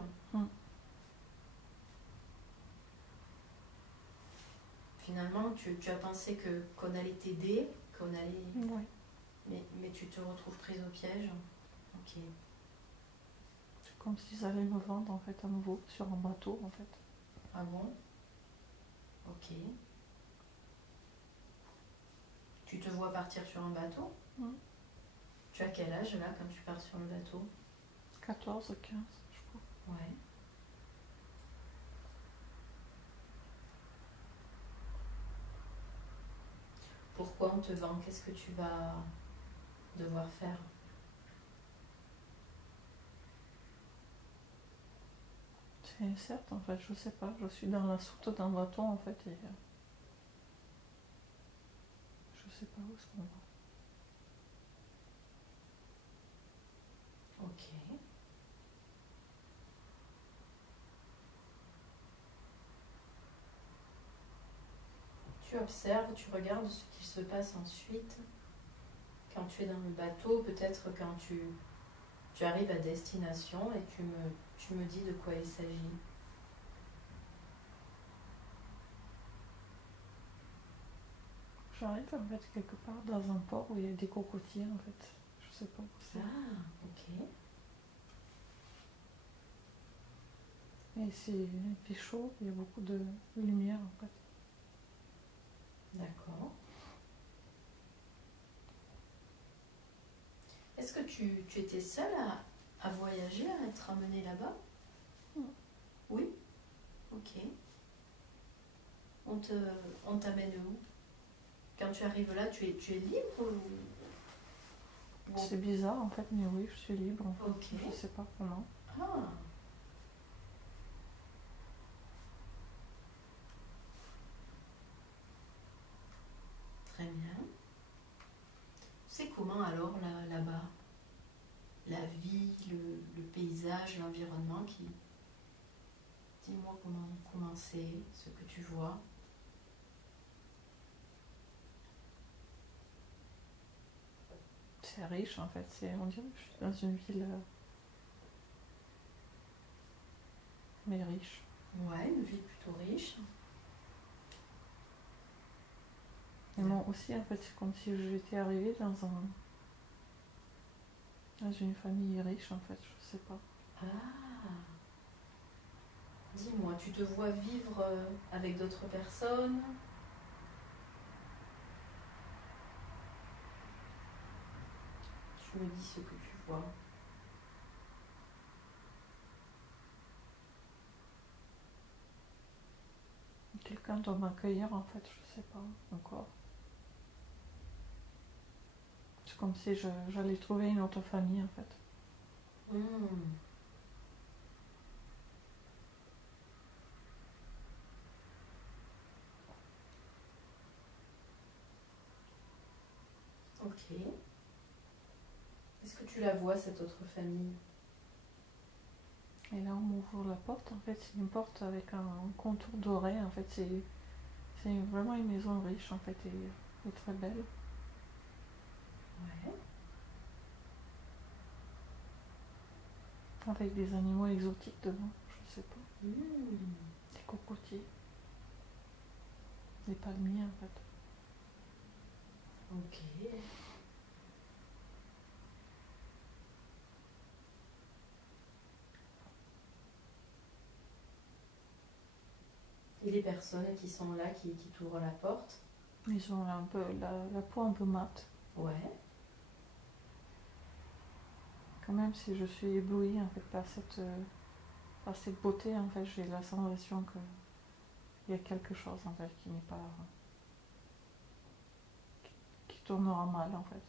Finalement, tu as pensé qu'on allait t'aider, qu'on allait... Oui. Mais tu te retrouves prise au piège? Ok. C'est comme s'ils allaient me vendre en fait à nouveau sur un bateau en fait. Ah bon? Ok. Tu te vois partir sur un bateau? Tu as quel âge là quand tu pars sur le bateau? 14, 15, je crois. Ouais. Pourquoi on te vend? Qu'est-ce que tu vas devoir faire? C'est incertain en fait, je sais pas. Je suis dans la soute d'un bateau en fait et je sais pas où est-ce qu'on va. Ok. Tu observes, tu regardes ce qui se passe ensuite. Quand tu es dans le bateau, peut-être quand tu arrives à destination et tu me dis de quoi il s'agit. J'arrive en fait quelque part dans un port où il y a des cocotiers en fait. Je sais pas où c'est. Ah, ok. Et il fait chaud, il y a beaucoup de lumière en fait. D'accord. Est-ce que tu étais seule à voyager, à être amenée là-bas? Oui. Ok. On t'amène où? Quand tu arrives là, tu es libre ou... C'est bizarre en fait, mais oui, je suis libre en fait. Ok. Je sais pas comment. Ah. Très bien. C'est comment alors là-bas? La vie, le paysage, l'environnement qui... Dis-moi comment c'est, ce que tu vois. C'est riche en fait, on dirait que je suis dans une ville mais riche. Ouais, une ville plutôt riche. Et moi aussi en fait, c'est comme si j'étais arrivée dans une famille riche en fait, je sais pas. Ah. Dis-moi, tu te vois vivre avec d'autres personnes? Tu me dis ce que tu vois. Quelqu'un doit m'accueillir en fait, je sais pas encore. C'est comme si j'allais trouver une autre famille en fait. Ok. Est-ce que tu la vois, cette autre famille? Et là on m'ouvre la porte, en fait c'est une porte avec un contour doré, en fait c'est vraiment une maison riche en fait et très belle. Ouais. Avec des animaux exotiques devant, je sais pas. Des cocotiers. Des palmiers en fait. Ok. Et les personnes qui sont là, qui t'ouvrent la porte? Ils ont un peu la peau un peu mate. Ouais. que même si je suis éblouie en fait par cette beauté, en fait, j'ai la sensation que il y a quelque chose en fait qui n'est pas qui tournera mal en fait.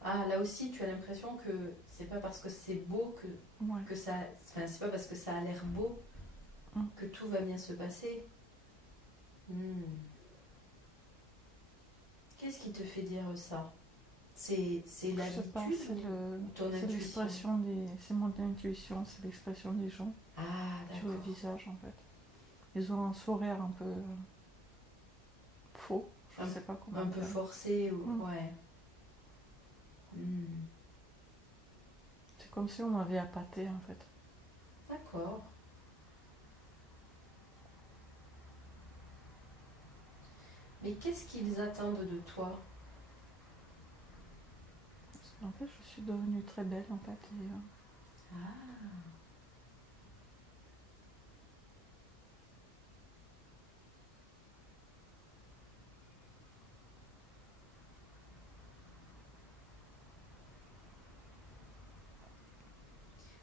Ah, là aussi, tu as l'impression que c'est pas parce que c'est beau Ouais. que ça. Enfin, c'est pas parce que ça a l'air beau que tout va bien se passer. Qu'est-ce qui te fait dire ça? C'est Je sais pas, l'habitude ou ton c'est intuition? l'expression c'est mon intuition, c'est l'expression des gens Ah, sur le d'accord. visage en fait. Ils ont un sourire un peu faux, je sais pas comment Un peu dire. forcé ou. Ouais. C'est comme si on m'avait appâté en fait. D'accord. Mais qu'est-ce qu'ils attendent de toi? En fait, je suis devenue très belle en fait. Et, Ah.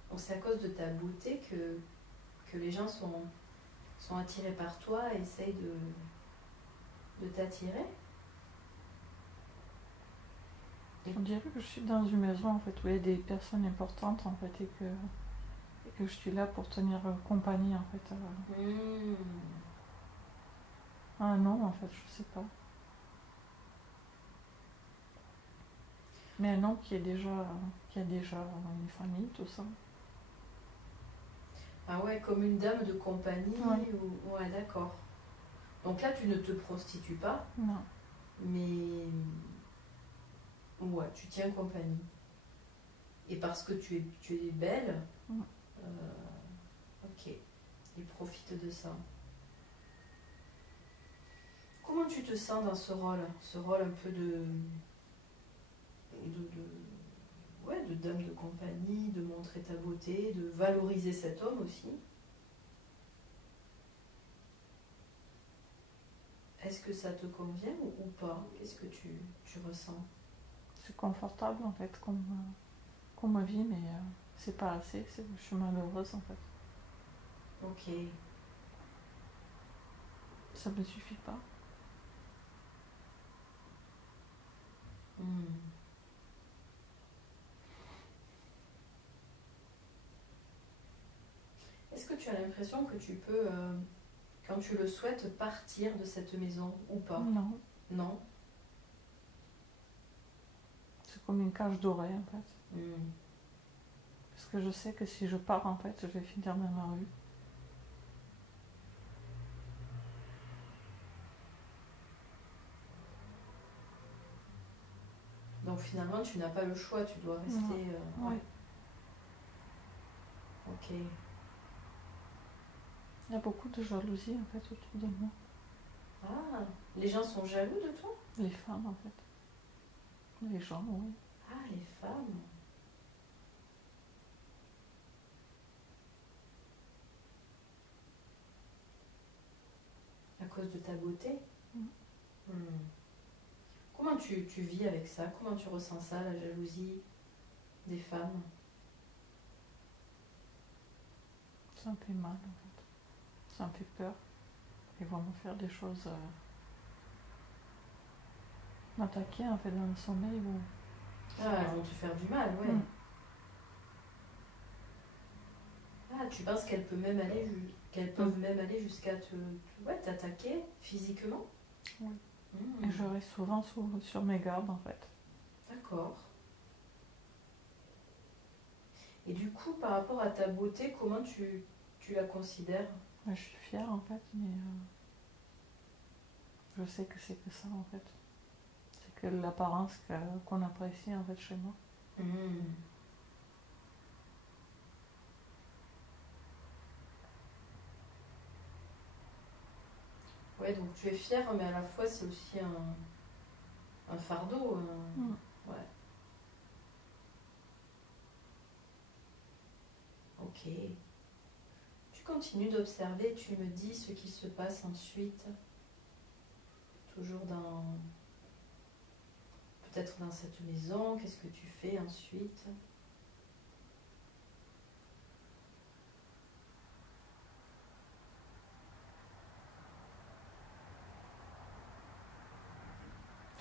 Donc c'est à cause de ta beauté que les gens sont attirés par toi et essayent de t'attirer? on dirait que je suis dans une maison en fait où il y a des personnes importantes en fait et que je suis là pour tenir compagnie en fait à un homme en fait, je sais pas. Mais un homme qui a déjà une famille, tout ça. Ah ouais, comme une dame de compagnie Ouais. ou... Ouais, d'accord. Donc là, tu ne te prostitues pas, Non. mais... Ouais, tu tiens compagnie. Et parce que tu es belle, ok, ils profitent de ça. Comment tu te sens dans ce rôle? Ce rôle un peu ouais, de dame de compagnie, de montrer ta beauté, de valoriser cet homme aussi. Est-ce que ça te convient ou pas? Qu'est-ce que tu ressens? C'est confortable en fait qu'on me vit, mais c'est pas assez. Je suis malheureuse en fait. Ok. Ça me suffit pas. Est-ce que tu as l'impression que tu peux, quand tu le souhaites, partir de cette maison ou pas? Non. Non. C'est comme une cage dorée en fait. Parce que je sais que si je pars en fait, je vais finir dans la rue. Donc finalement, tu n'as pas le choix, tu dois rester... Ouais. Ok. Il y a beaucoup de jalousie en fait autour de moi. Ah, les gens sont jaloux de toi? Les femmes en fait. Les gens, oui. Ah, les femmes. À cause de ta beauté? Comment tu vis avec ça? Comment tu ressens ça, la jalousie des femmes? Ça me fait mal en fait. Ça me fait peur. Ils vont me faire des choses... m'attaquer en fait dans le sommeil ou... Ah, elles vont te faire du mal, ouais. Ah, tu penses qu'elles peuvent même aller jusqu'à t'attaquer physiquement? Oui. Et je reste souvent sur mes gardes en fait. D'accord. Et du coup, par rapport à ta beauté, comment tu la considères? Je suis fière en fait, mais je sais que c'est que ça en fait. C'est que l'apparence qu'on apprécie en fait chez moi. Ouais, donc tu es fière, mais à la fois c'est aussi un fardeau. Ouais. Ok. Tu continues d'observer, tu me dis ce qui se passe ensuite. Toujours peut-être dans cette maison, qu'est-ce que tu fais ensuite?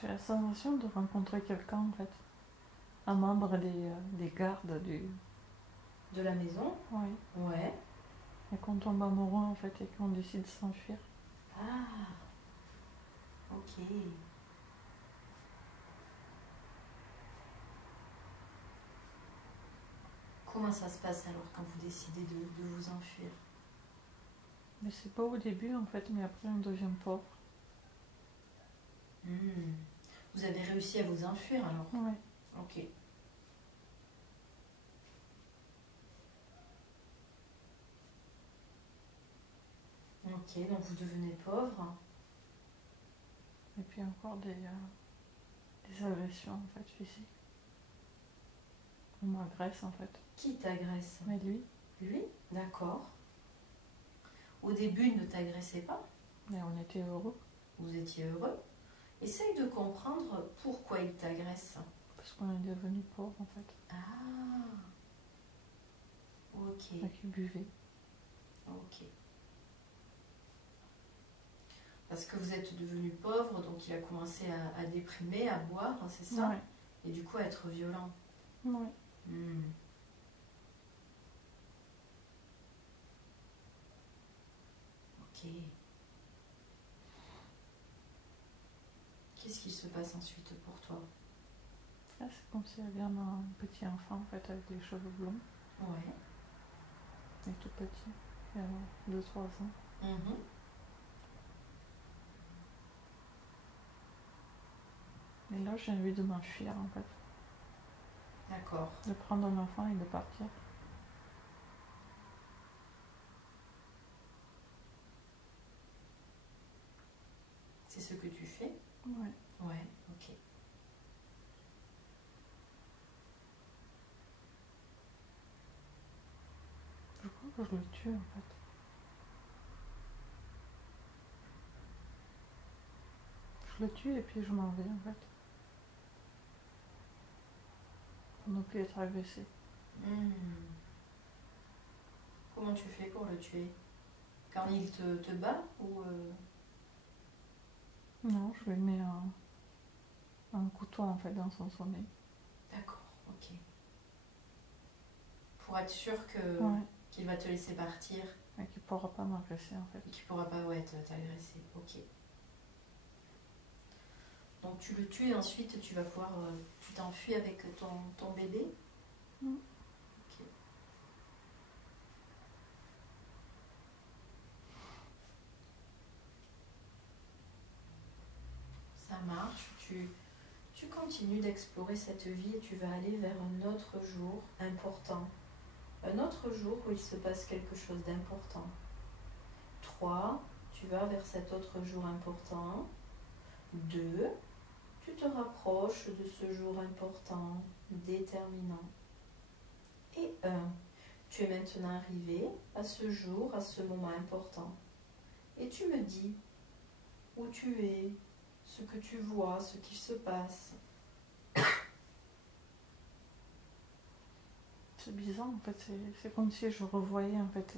J'ai la sensation de rencontrer quelqu'un en fait. Un membre des gardes du. De la maison? Oui. Ouais. Et qu'on tombe amoureux en fait et qu'on décide de s'enfuir. Ah, ok. Comment ça se passe alors quand vous décidez de vous enfuir? Mais c'est pas au début en fait, mais après on devient pauvre. Vous avez réussi à vous enfuir alors? Ouais. Ok. Ok, donc vous devenez pauvre. Et puis encore des agressions en fait physiques. On m'agresse en fait. Qui t'agresse? Mais lui, Lui? D'accord. Au début, il ne t'agressait pas? mais on était heureux Vous étiez heureux? Essaye de comprendre pourquoi il t'agresse. parce qu'on est devenus pauvres en fait. Ah, ok, Et qu'il buvait. ok. Parce que vous êtes devenu pauvre, donc il a commencé à déprimer, à boire, c'est ça? Ouais. Et du coup à être violent. Ouais. Ok. Qu'est-ce qui se passe ensuite pour toi? Là, c'est comme s'il y avait un petit enfant en fait avec les cheveux blonds. Ouais. Il est tout petit, il a 2-3 ans. Mhm. Et là, j'ai envie de m'enfuir en fait. D'accord. De prendre un enfant et de partir. C'est ce que tu fais? Ouais. Ouais, ok. Je crois que je le tue en fait. Je le tue et puis je m'en vais en fait. Pour ne plus être agressé. Comment tu fais pour le tuer? Quand il te bat ou Non, je lui mets un couteau en fait dans son sommeil. D'accord, ok. Pour être sûr Ouais. qu'il va te laisser partir Et qu'il ne pourra pas m'agresser en fait. et qu'il ne pourra pas t'agresser. Ok. Donc tu le tues et ensuite tu vas pouvoir... tu t'enfuis avec ton bébé? Ok. Ça marche. Tu continues d'explorer cette vie et tu vas aller vers un autre jour important. Un autre jour où il se passe quelque chose d'important. 3, tu vas vers cet autre jour important. 2, tu te rapproches de ce jour important, déterminant. Et 1, tu es maintenant arrivé à ce jour, à ce moment important. Et tu me dis où tu es, ce que tu vois, ce qui se passe. C'est bizarre en fait, c'est comme si je revoyais en fait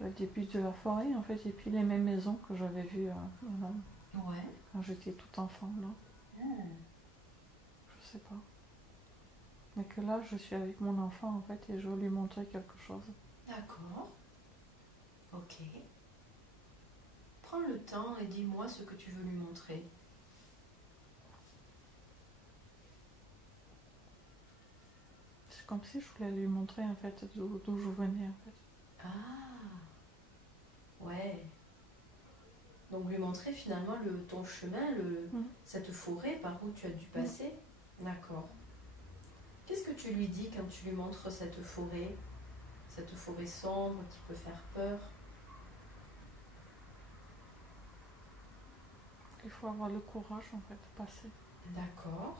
le début de la forêt en fait et puis les mêmes maisons que j'avais vues Ouais. quand j'étais tout enfant là. Je sais pas. Mais que là je suis avec mon enfant en fait et je veux lui montrer quelque chose. D'accord. Ok. Prends le temps et dis-moi ce que tu veux lui montrer. C'est comme si je voulais lui montrer en fait d'où je venais en fait. Ah, ouais. Donc lui montrer finalement ton chemin, cette forêt par où tu as dû passer. D'accord. Qu'est-ce que tu lui dis quand tu lui montres cette forêt sombre qui peut faire peur? Il faut avoir le courage en fait de passer. D'accord.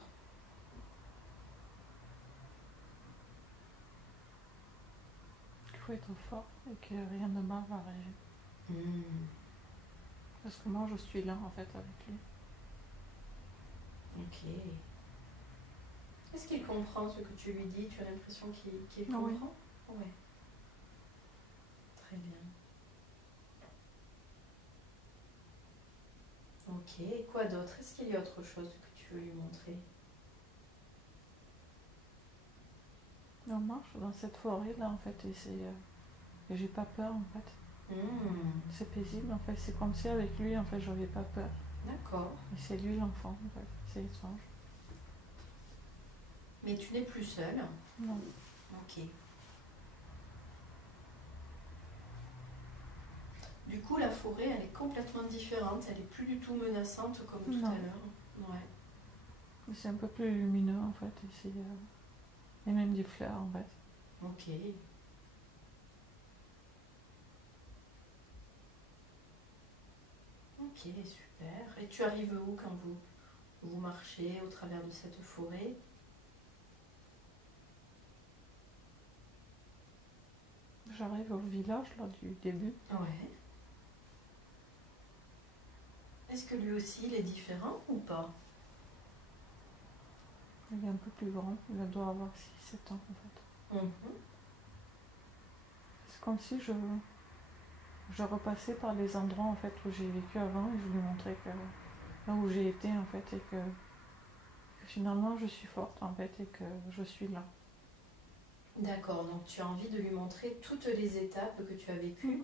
Il faut être fort et que rien de mal va arriver. Parce que moi je suis là en fait avec lui. Ok. Est-ce qu'il comprend ce que tu lui dis? Tu as l'impression qu'il Oui. comprend? Oui. Très bien. Ok, et quoi d'autre? Est-ce qu'il y a autre chose que tu veux lui montrer? On marche dans cette forêt là en fait et et j'ai pas peur en fait. C'est paisible en fait, c'est comme si avec lui en fait j'avais pas peur. D'accord. Et c'est lui l'enfant en fait, c'est étrange. Mais tu n'es plus seule? Non. Ok. Du coup, la forêt, elle est complètement différente. Elle est plus du tout menaçante comme tout Non. à l'heure. Ouais. C'est un peu plus lumineux en fait et c'est et même des fleurs en fait. Ok. Ok, super. Et tu arrives où quand vous marchez au travers de cette forêt? J'arrive au village là du début. Ouais. Est-ce que lui aussi, il est différent ou pas? Il est un peu plus grand, il doit avoir 6-7 ans en fait. Mhm. C'est comme si je repassais par les endroits en fait où j'ai vécu avant et je lui montrais que là où j'ai été en fait et que finalement je suis forte en fait et que je suis là. D'accord, donc tu as envie de lui montrer toutes les étapes que tu as vécues.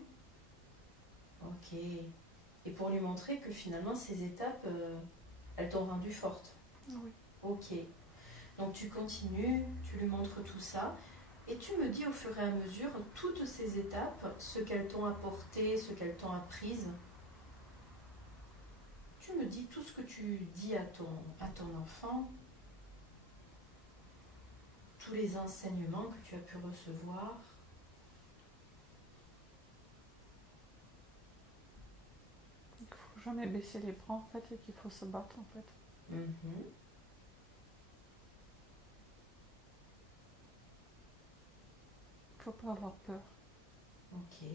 Ok. Et pour lui montrer que finalement ces étapes, elles t'ont rendue forte. Oui. Ok. Donc tu continues, tu lui montres tout ça. Et tu me dis au fur et à mesure toutes ces étapes, ce qu'elles t'ont apporté, ce qu'elles t'ont apprises. Tu me dis tout ce que tu dis à ton enfant, tous les enseignements que tu as pu recevoir. Il faut jamais baisser les bras en fait et qu'il faut se battre en fait. Mhm. Il faut pas avoir peur. Ok.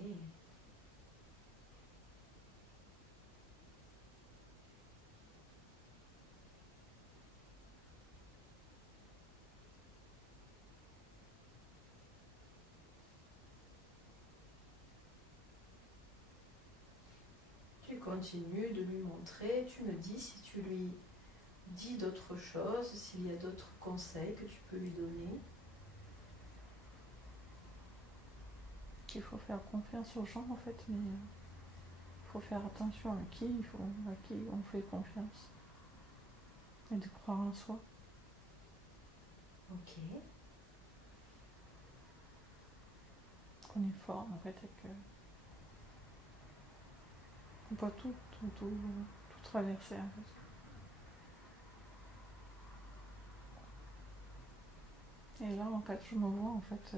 Tu continues de lui montrer, tu me dis si tu lui dis d'autres choses, s'il y a d'autres conseils que tu peux lui donner. Il faut faire confiance aux gens en fait, mais il faut faire attention à qui on fait confiance et de croire en soi. Ok. Qu'on est fort en fait et que on peut tout traverser en fait. Et là en fait je me vois en fait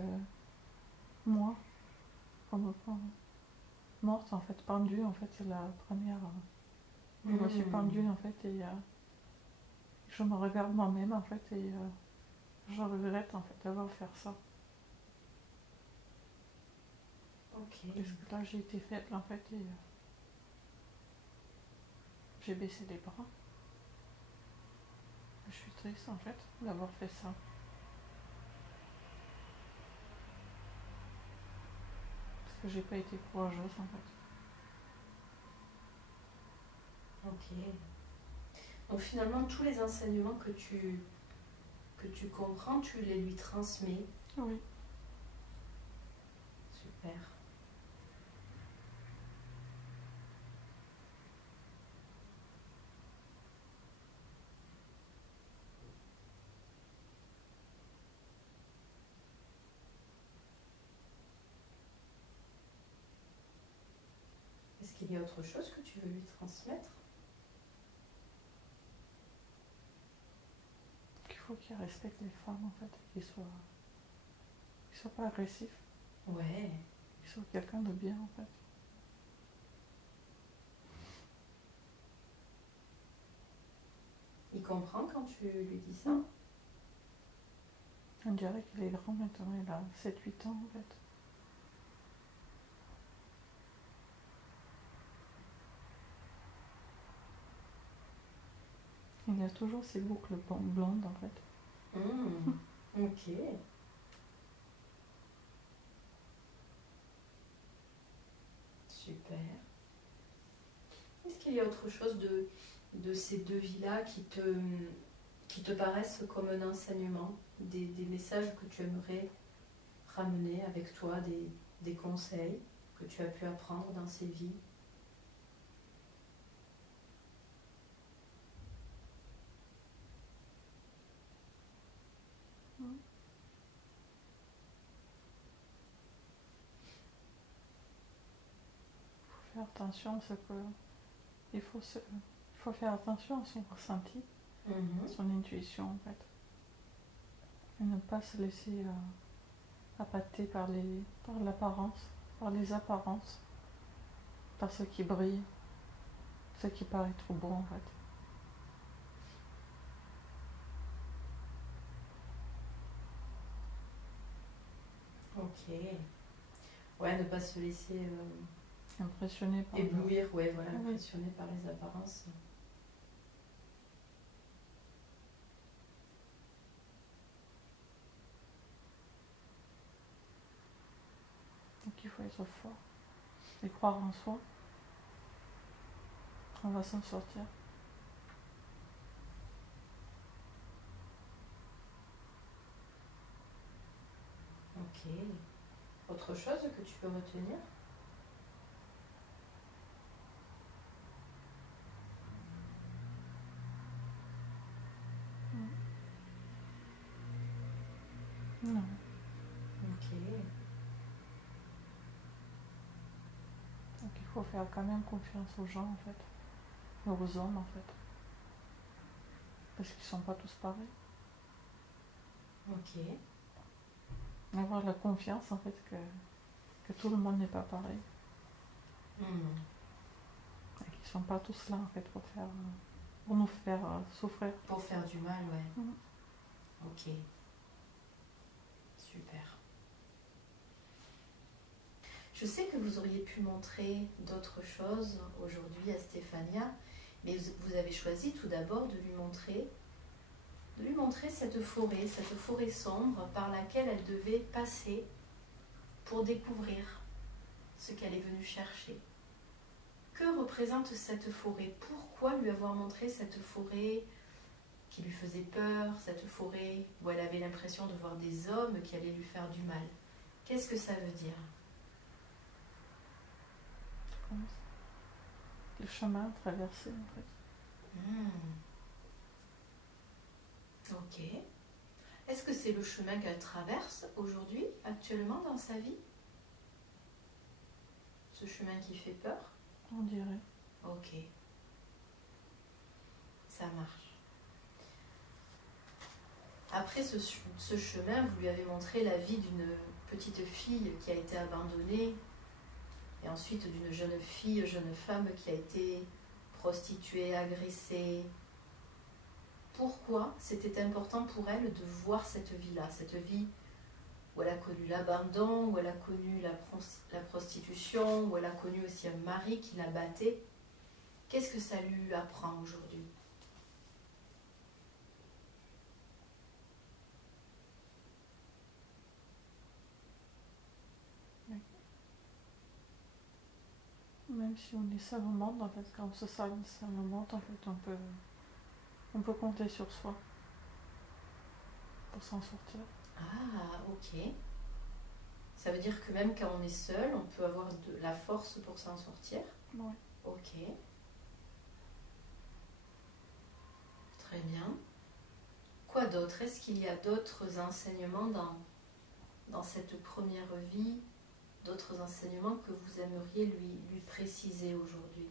moi comme morte en fait, pendue en fait, c'est la première. Je me suis pendue en fait et je me regarde moi-même en fait et je regrette en fait d'avoir fait ça. Ok. Parce que là j'ai été faible en fait et j'ai baissé les bras. Je suis triste en fait d'avoir fait ça. Parce que j'ai pas été courageuse en fait. Ok. Donc finalement, tous les enseignements que tu comprends, tu les lui transmets. Oui. Super. Est-ce qu'il y a autre chose que tu veux lui transmettre? Il faut qu'il respecte les femmes en fait, qu'il soit pas agressif, Ouais. qu'il soit quelqu'un de bien en fait. Il comprend quand tu lui dis ça? On dirait qu'il est grand maintenant, il a 7-8 ans en fait. Il a toujours ses boucles blondes en fait. Ok. Super. Est-ce qu'il y a autre chose de ces deux vies-là qui te paraissent comme un enseignement, des messages que tu aimerais ramener avec toi, des conseils que tu as pu apprendre dans ces vies? Faire attention, c'est que il faut faire attention à son ressenti, à son intuition en fait. Et ne pas se laisser appâter par l'apparence, par les apparences, par ce qui brille, ce qui paraît trop beau en fait. Ok. Ouais, ne pas se laisser Impressionné par éblouir, ouais, voilà, Oui. impressionné par les apparences. Donc il faut être fort et croire en soi. On va s'en sortir. Ok. Autre chose que tu peux retenir? Non. Ok. Donc il faut faire quand même confiance aux gens en fait, aux hommes en fait, parce qu'ils sont pas tous pareils. Ok. Avoir la confiance en fait que tout le monde n'est pas pareil, et qu'ils sont pas tous là en fait pour nous faire souffrir. Pour faire du mal, ouais. Mhm. Ok. Super. Je sais que vous auriez pu montrer d'autres choses aujourd'hui à Stéphania, mais vous avez choisi tout d'abord de lui montrer cette forêt sombre par laquelle elle devait passer pour découvrir ce qu'elle est venue chercher. Que représente cette forêt? Pourquoi lui avoir montré cette forêt qui lui faisait peur, cette forêt où elle avait l'impression de voir des hommes qui allaient lui faire du mal? Qu'est-ce que ça veut dire? Le chemin à traverser en fait. Ok. Est-ce que c'est le chemin qu'elle traverse aujourd'hui, actuellement dans sa vie? Ce chemin qui fait peur? On dirait. Ok. Ça marche. Après ce chemin, vous lui avez montré la vie d'une petite fille qui a été abandonnée, et ensuite d'une jeune fille, jeune femme qui a été prostituée, agressée. Pourquoi c'était important pour elle de voir cette vie-là, cette vie où elle a connu l'abandon, où elle a connu la prostitution, où elle a connu aussi un mari qui la battait? Qu'est-ce que ça lui apprend aujourd'hui? Même si on est seul au monde, en fait, quand on se sent seul au monde, en fait, on peut compter sur soi pour s'en sortir. Ah, ok. Ça veut dire que même quand on est seul, on peut avoir de la force pour s'en sortir? Oui. Ok. Très bien. Quoi d'autre? Est-ce qu'il y a d'autres enseignements dans cette première vie, d'autres enseignements que vous aimeriez lui préciser aujourd'hui?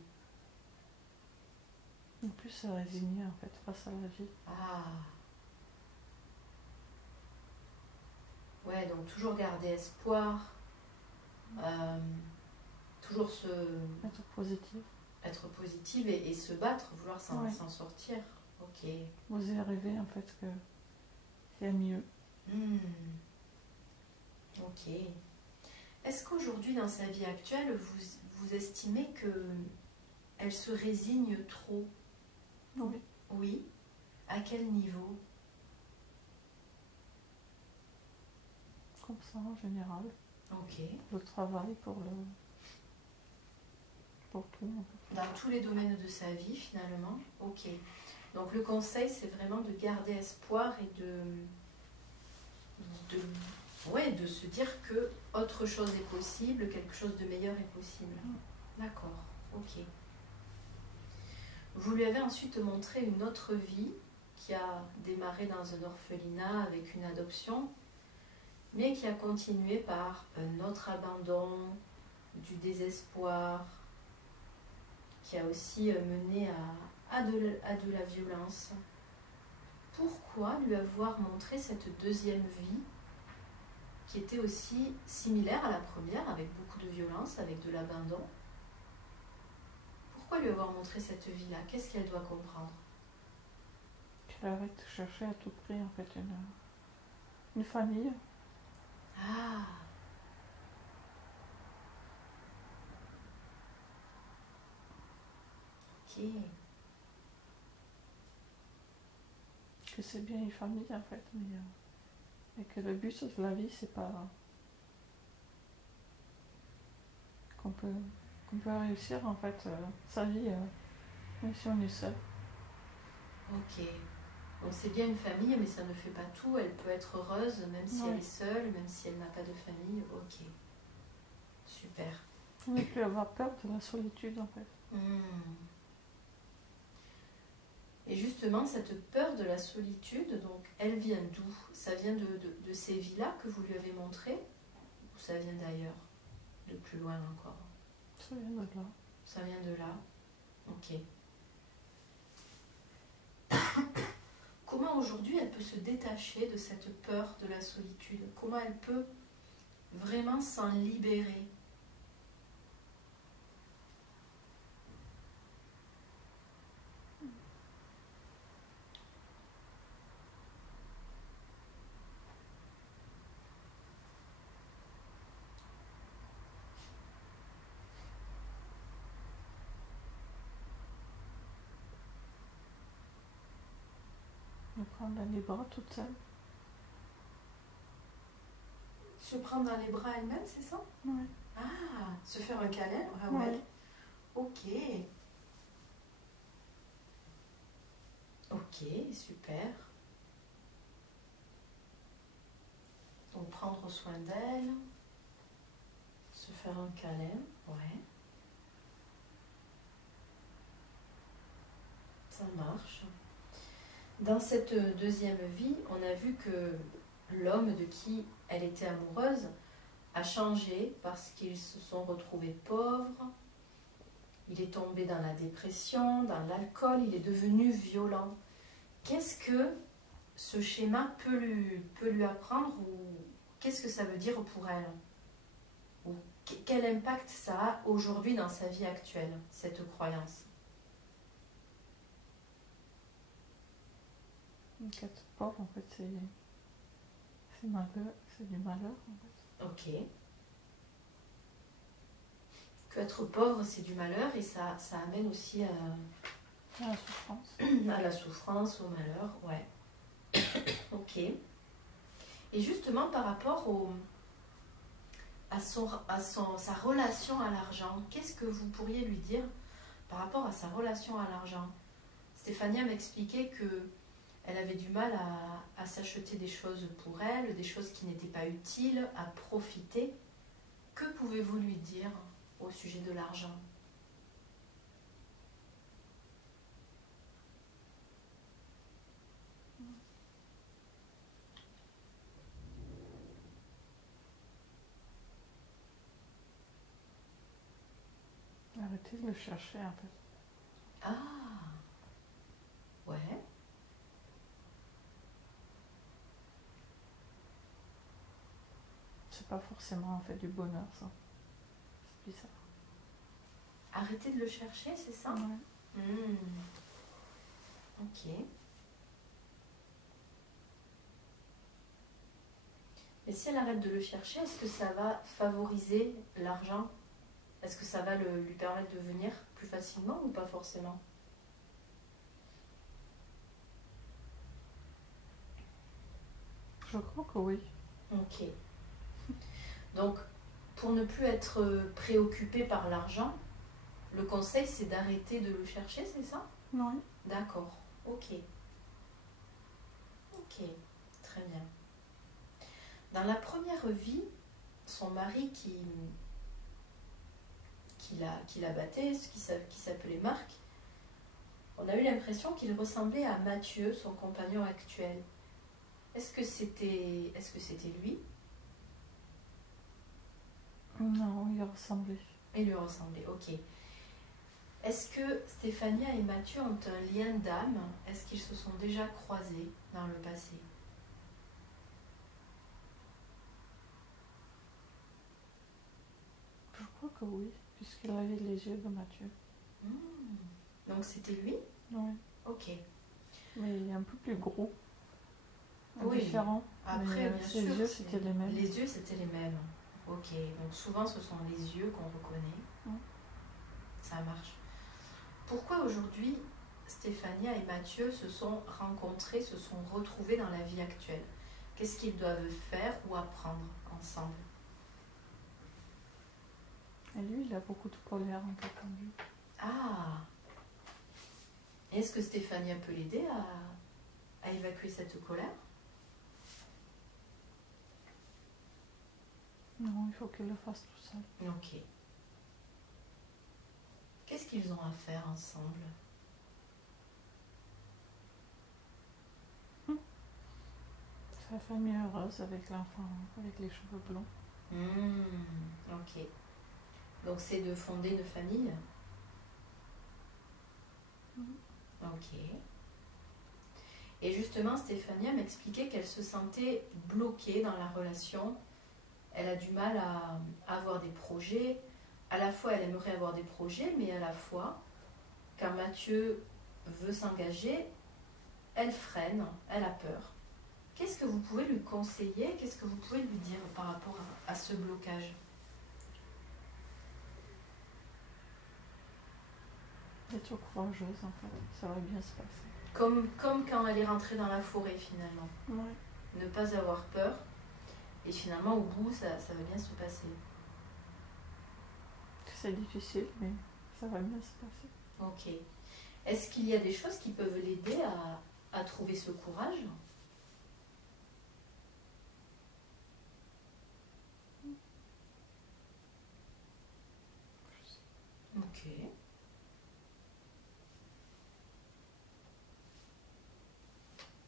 En plus, se résigner, en fait, face à la vie. Ah. Ouais, donc toujours garder espoir, toujours Être positif. être positive et se battre, vouloir Ouais. s'en sortir. Ok. Oser rêver, en fait, qu'il y a mieux. Ok. Est-ce qu'aujourd'hui, dans sa vie actuelle, vous estimez qu'elle se résigne trop? Oui. Oui. À quel niveau? Comme ça, en général. Ok. Le travail pour pour tout. En fait. Dans tous les domaines de sa vie, finalement. Ok. Donc le conseil, c'est vraiment de garder espoir et de se dire que autre chose est possible, quelque chose de meilleur est possible. D'accord, ok. Vous lui avez ensuite montré une autre vie qui a démarré dans un orphelinat avec une adoption, mais qui a continué par un autre abandon, du désespoir, qui a aussi mené à de la violence. Pourquoi lui avoir montré cette deuxième vie qui était aussi similaire à la première, avec beaucoup de violence, avec de l'abandon? Pourquoi lui avoir montré cette vie-là? Qu'est-ce qu'elle doit comprendre? Qu'elle arrête de chercher à tout prix en fait une famille. Ah, ok. Que c'est bien une famille en fait, mais et que le but de la vie c'est pas qu'on peut réussir en fait sa vie même si on est seul. Ok. Donc c'est bien une famille, mais ça ne fait pas tout. Elle peut être heureuse, même si elle est seule, même si elle n'a pas de famille. Ok. Super. On ne peut avoir peur de la solitude en fait. Et justement, cette peur de la solitude, donc, elle vient d'où? Ça vient de ces vies-là que vous lui avez montrées? Ou ça vient d'ailleurs? De plus loin encore? Ça vient de là. Ça vient de là. Ok. Comment aujourd'hui elle peut se détacher de cette peur de la solitude? Comment elle peut vraiment s'en libérer? Me prendre dans les bras toute seule. Se prendre dans les bras elle-même, c'est ça? Oui. Ah, se faire un câlin, vraiment? Oui. Ok. Ok, super. Donc prendre soin d'elle, se faire un câlin, ouais. Ça marche. Dans cette deuxième vie, on a vu que l'homme de qui elle était amoureuse a changé parce qu'ils se sont retrouvés pauvres. Il est tombé dans la dépression, dans l'alcool, il est devenu violent. Qu'est-ce que ce schéma peut lui apprendre ou qu'est-ce que ça veut dire pour elle? Ou quel impact ça a aujourd'hui dans sa vie actuelle, cette croyance? Être pauvre, en fait, c'est malheur, c'est du malheur, en fait. Ok. Qu'être pauvre, c'est du malheur et ça amène aussi à la souffrance. À la souffrance, au malheur, ouais. Ok. Et justement, par rapport à sa relation à l'argent, qu'est-ce que vous pourriez lui dire par rapport à sa relation à l'argent? Stéphania m'expliquait que elle avait du mal à s'acheter des choses pour elle, des choses qui n'étaient pas utiles, à profiter. Que pouvez-vous lui dire au sujet de l'argent? Arrêtez de le chercher, en fait. Ah, ouais. C'est pas forcément, en fait, du bonheur, ça. C'est bizarre. Arrêtez de le chercher, c'est ça? Ouais. Ok. Et si elle arrête de le chercher, est-ce que ça va favoriser l'argent? Est-ce que ça va lui permettre de venir plus facilement ou pas forcément? Je crois que oui. Ok. Donc, pour ne plus être préoccupé par l'argent, Le conseil, c'est d'arrêter de le chercher, c'est ça? Oui. D'accord, ok. Ok, très bien. Dans la première vie, son mari qui la battait, qui s'appelait Marc, on a eu l'impression qu'il ressemblait à Mathieu, son compagnon actuel. Est-ce que c'était lui? Non, il ressemblait. Il lui ressemblait, ok. Est-ce que Stéphania et Mathieu ont un lien d'âme? Est-ce qu'ils se sont déjà croisés dans le passé? Je crois que oui, puisqu'il avait les yeux de Mathieu. Donc c'était lui? Oui. Ok. Mais il est un peu plus gros. Oui. Différent. Après, bien ses sûr. yeux, c'était les mêmes. Les yeux, c'était les mêmes. Ok. Donc souvent, ce sont les yeux qu'on reconnaît. Ça marche. Pourquoi aujourd'hui, Stéphania et Mathieu se sont rencontrés, se sont retrouvés dans la vie actuelle? Qu'est-ce qu'ils doivent faire ou apprendre ensemble? Et lui, il a beaucoup de colère en fait en lui. Ah! Est-ce que Stéphania peut l'aider à évacuer cette colère? Non, il faut qu'il le fasse tout seul. Ok. Qu'est-ce qu'ils ont à faire ensemble? Sa famille heureuse avec l'enfant, avec les cheveux blonds. Ok. Donc c'est de fonder une famille? Ok. Et justement, Stéphania m'expliquait qu'elle se sentait bloquée dans la relation. Elle a du mal à avoir des projets. À la fois, elle aimerait avoir des projets, mais à la fois, quand Mathieu veut s'engager, elle freine, elle a peur. Qu'est-ce que vous pouvez lui conseiller? Qu'est-ce que vous pouvez lui dire par rapport à ce blocage? Être courageuse en fait, ça va bien se passer. Comme quand elle est rentrée dans la forêt finalement. Ouais. Ne pas avoir peur. Et finalement, au bout, ça va bien se passer. C'est difficile, mais ça va bien se passer. Ok. Est-ce qu'il y a des choses qui peuvent l'aider à trouver ce courage? Ok.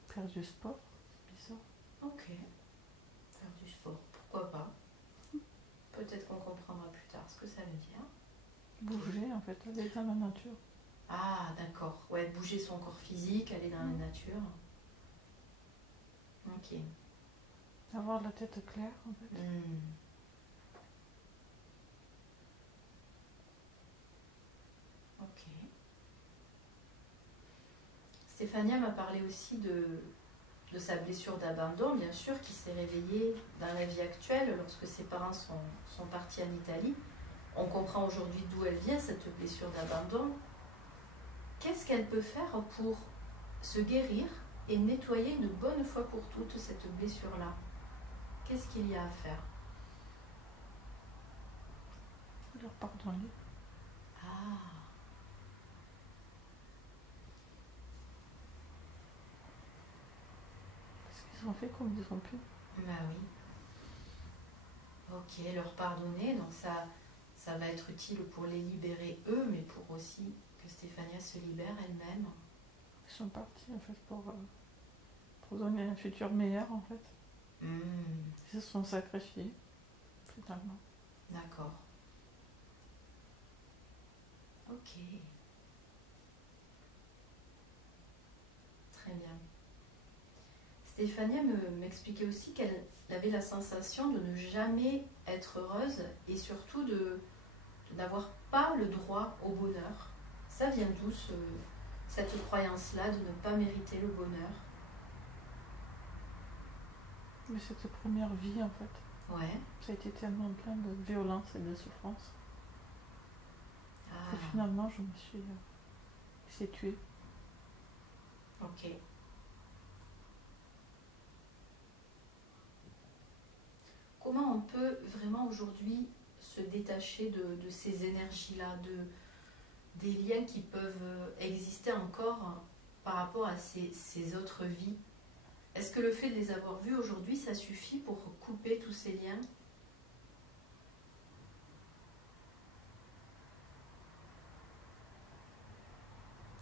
Faire du sport, bizarre. Ok. Faire du sport, pourquoi pas? Peut-être qu'on comprendra plus tard ce que ça veut dire. Bouger en fait, aller dans la nature. Ah, d'accord. Ouais, bouger son corps physique, aller dans la nature. Ok. Avoir la tête claire en fait. Ok. Stéphania m'a parlé aussi de sa blessure d'abandon, bien sûr, qui s'est réveillée dans la vie actuelle lorsque ses parents sont partis en Italie. On comprend aujourd'hui d'où elle vient, cette blessure d'abandon. Qu'est-ce qu'elle peut faire pour se guérir et nettoyer une bonne fois pour toutes cette blessure-là? Qu'est-ce qu'il y a à faire? Leur pardonner. Ah. Parce qu'ils ont fait comme ils ont pu. Bah oui. Ok, leur pardonner, donc ça va être utile pour les libérer eux, mais pour aussi que Stéphania se libère elle-même. Ils sont partis en fait pour donner un futur meilleur en fait. Ils se sont sacrifiés, finalement. D'accord. Ok. Très bien. Stéphania m'expliquait aussi qu'elle avait la sensation de ne jamais être heureuse et surtout de n'avoir pas le droit au bonheur. Ça vient d'où cette croyance-là de ne pas mériter le bonheur? Mais cette première vie en fait. Ouais. Ça a été tellement plein de violence et de souffrance. Ah. Que finalement je me suis tuée. Ok. Comment on peut vraiment aujourd'hui se détacher de ces énergies-là, des liens qui peuvent exister encore par rapport à ces autres vies. Est-ce que le fait de les avoir vus aujourd'hui, ça suffit pour couper tous ces liens?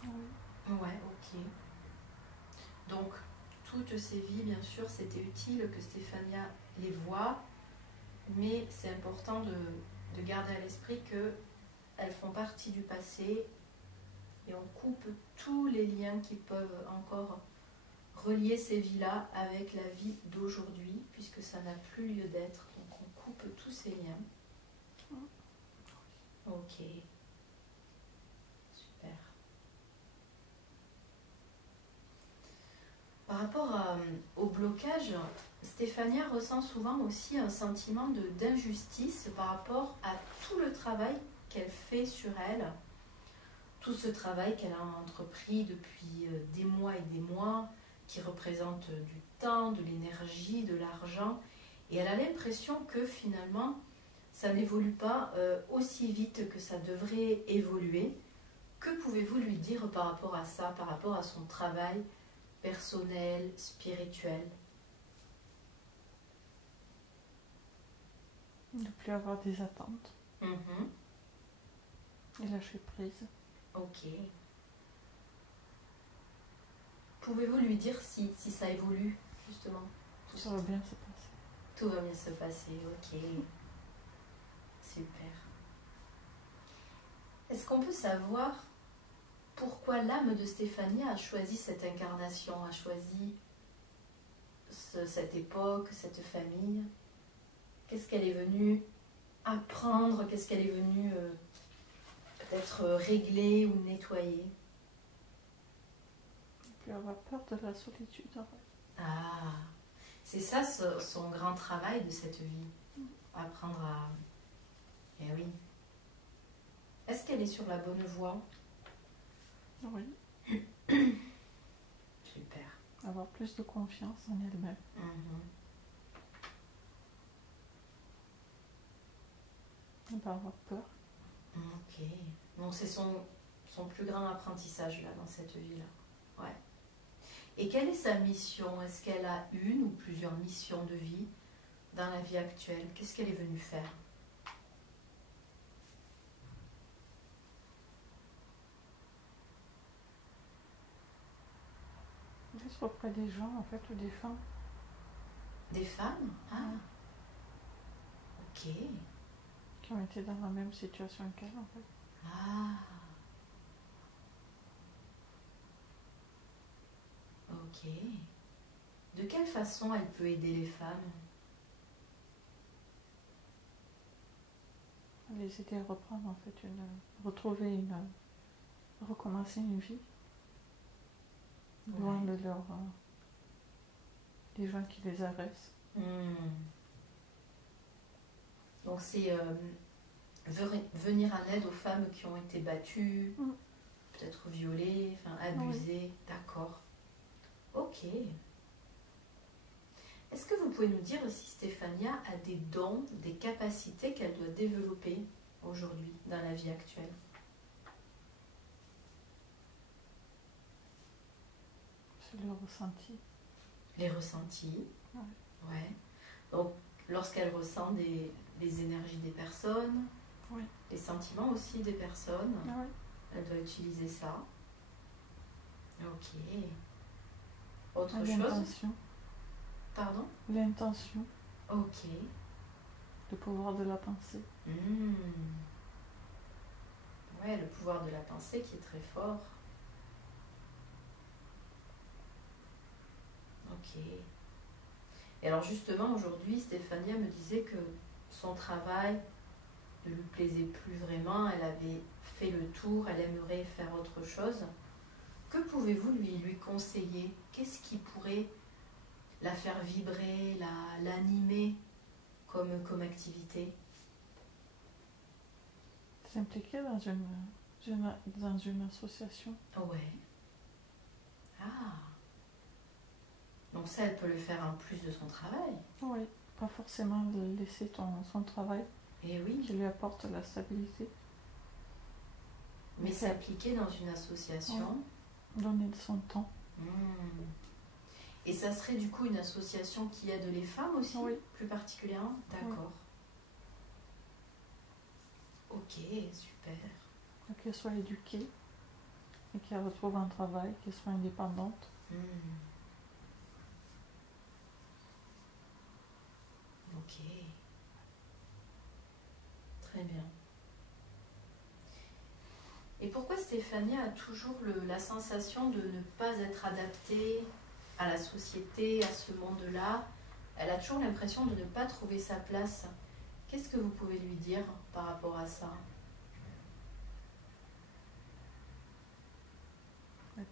Oui. Ouais, ok. Donc, toutes ces vies, bien sûr, c'était utile que Stéphania les voie, mais c'est important de garder à l'esprit qu'elles font partie du passé et on coupe tous les liens qui peuvent encore relier ces vies-là avec la vie d'aujourd'hui, puisque ça n'a plus lieu d'être. Donc, on coupe tous ces liens. Ok. Super. Par rapport au blocage, Stéphania ressent souvent aussi un sentiment d'injustice par rapport à tout le travail qu'elle fait sur elle, tout ce travail qu'elle a entrepris depuis des mois et des mois, qui représente du temps, de l'énergie, de l'argent, et elle a l'impression que finalement, ça n'évolue pas aussi vite que ça devrait évoluer. Que pouvez-vous lui dire par rapport à ça, par rapport à son travail personnel, spirituel? Ne plus avoir des attentes. Et lâcher prise. Ok. Pouvez-vous lui dire si ça évolue, justement? Ça va bien se passer. Tout va bien se passer, ok. Super. Est-ce qu'on peut savoir pourquoi l'âme de Stéphania a choisi cette incarnation, a choisi cette époque, cette famille? Qu'est-ce qu'elle est venue apprendre? Qu'est-ce qu'elle est venue peut-être régler ou nettoyer? Ne plus avoir peur de la solitude, en fait. Ah, c'est ça son grand travail de cette vie. Apprendre à... Eh oui. Est-ce qu'elle est sur la bonne voie? Oui. Super. Avoir plus de confiance en elle-même. Ne pas avoir peur. Ok. Donc c'est son plus grand apprentissage là, dans cette vie-là. Ouais. Et quelle est sa mission? Est-ce qu'elle a une ou plusieurs missions de vie dans la vie actuelle? Qu'est-ce qu'elle est venue faire? Juste auprès des gens, en fait, ou des femmes. Des femmes? Ah. Ok. Qui ont été dans la même situation qu'elle, en fait. Ah. Ok. De quelle façon elle peut aider les femmes? Les aider à reprendre, en fait, recommencer une vie. Loin de des gens qui les agressent. Donc c'est venir en aide aux femmes qui ont été battues, peut-être violées, abusées. Oui. D'accord. Ok. Est-ce que vous pouvez nous dire si Stéphania a des dons, des capacités qu'elle doit développer aujourd'hui, dans la vie actuelle? C'est le ressenti. Les ressentis. Ouais. Donc, lorsqu'elle ressent les énergies des personnes, les sentiments aussi des personnes, elle doit utiliser ça. Ok. Autre chose? L'intention. Pardon? L'intention. Ok. Le pouvoir de la pensée. Ouais, le pouvoir de la pensée qui est très fort. Ok. Et alors justement, aujourd'hui, Stéphania me disait que son travail ne lui plaisait plus vraiment, elle avait fait le tour, elle aimerait faire autre chose. Que pouvez-vous lui conseiller? Qu'est-ce qui pourrait la faire vibrer, l'animer comme activité? S'impliquer dans une association. Ouais. Ah. Donc ça, elle peut le faire en plus de son travail. Oui, pas forcément de laisser son travail. Et oui. Qui lui apporte la stabilité. Mais s'appliquer dans une association. Donner de son temps. Et ça serait du coup une association qui aide les femmes aussi, plus particulièrement. D'accord. Ok, super. Qu'elles soient éduquées et qu'elles retrouvent un travail, qu'elles soient indépendantes. Ok. Très bien. Et pourquoi Stéphania a toujours la sensation de ne pas être adaptée à la société, à ce monde-là? Elle a toujours l'impression de ne pas trouver sa place. Qu'est-ce que vous pouvez lui dire par rapport à ça?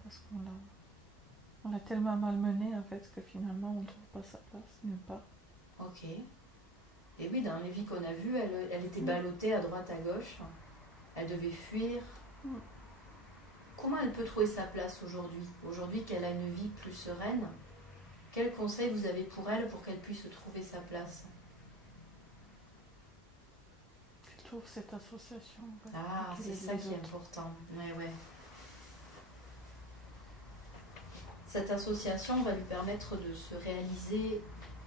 Parce qu'on l'a tellement malmenée en fait que finalement on ne trouve pas sa place, nulle part. Ok. Et oui, dans les vies qu'on a vues, elle était ballottée à droite, à gauche. Elle devait fuir. Comment elle peut trouver sa place aujourd'hui? Aujourd'hui qu'elle a une vie plus sereine, quels conseils vous avez pour elle pour qu'elle puisse trouver sa place? Je trouve cette association. Ah, c'est ça qui est important. Ouais. Cette association va lui permettre de se réaliser,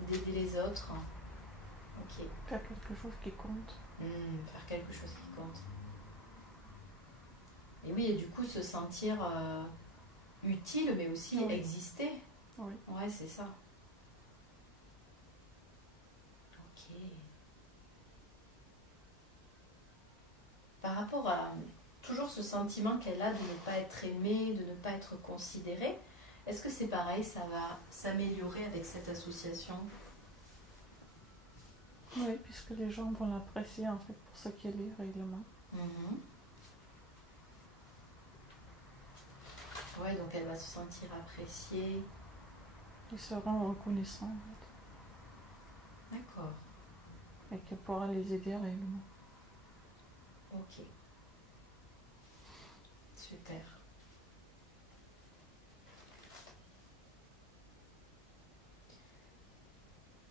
d'aider les autres. Ok. Faire quelque chose qui compte. Faire quelque chose qui compte. Et oui, et du coup se sentir utile, mais aussi exister. Oui. Ouais, c'est ça. Ok. Par rapport à toujours ce sentiment qu'elle a de ne pas être aimée, de ne pas être considérée, est-ce que c'est pareil, ça va s'améliorer avec cette association? Oui, puisque les gens vont l'apprécier en fait pour ce qu'elle est réellement. Ouais, donc elle va se sentir appréciée. Ils seront reconnaissants en fait. D'accord. Et qu'elle pourra les aider réellement. Ok. Super.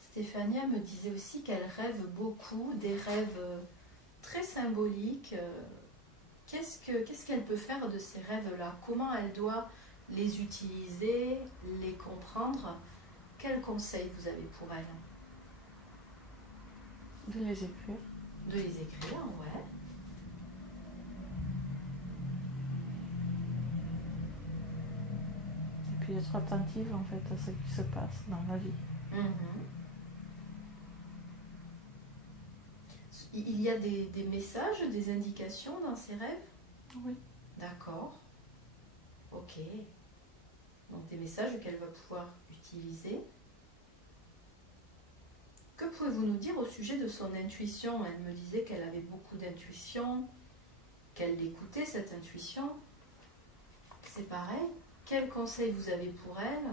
Stéphania me disait aussi qu'elle rêve beaucoup, des rêves très symboliques. Qu'est-ce qu'elle peut faire de ces rêves-là? Comment elle doit les utiliser, les comprendre? Quels conseils vous avez pour elle? De les écrire. De les écrire, ouais. Et puis être attentive en fait à ce qui se passe dans la vie. Il y a des messages, des indications dans ces rêves? Oui. D'accord. Ok. Donc des messages qu'elle va pouvoir utiliser. Que pouvez-vous nous dire au sujet de son intuition? Elle me disait qu'elle avait beaucoup d'intuition, qu'elle l'écoutait cette intuition. C'est pareil. Quels conseils vous avez pour elle?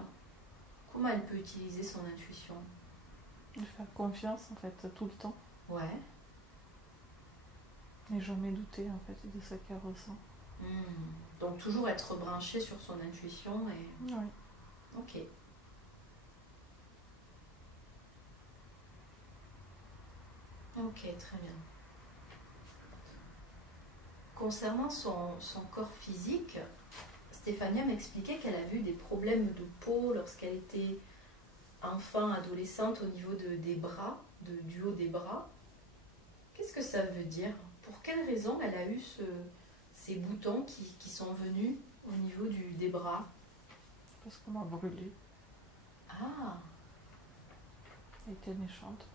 Comment elle peut utiliser son intuition? De faire confiance en fait tout le temps. Ouais. Et jamais douter en fait de ce qu'elle ressent. Donc toujours être branché sur son intuition et... Oui. Ok. Ok, très bien. Concernant son corps physique, Stéphania m'expliquait qu'elle avait eu des problèmes de peau lorsqu'elle était enfant, adolescente, au niveau des bras, du haut des bras. Qu'est-ce que ça veut dire? Pour quelle raison elle a eu ces boutons qui sont venus au niveau des bras? Parce qu'on m'a brûlé. Ah! Elle était méchante.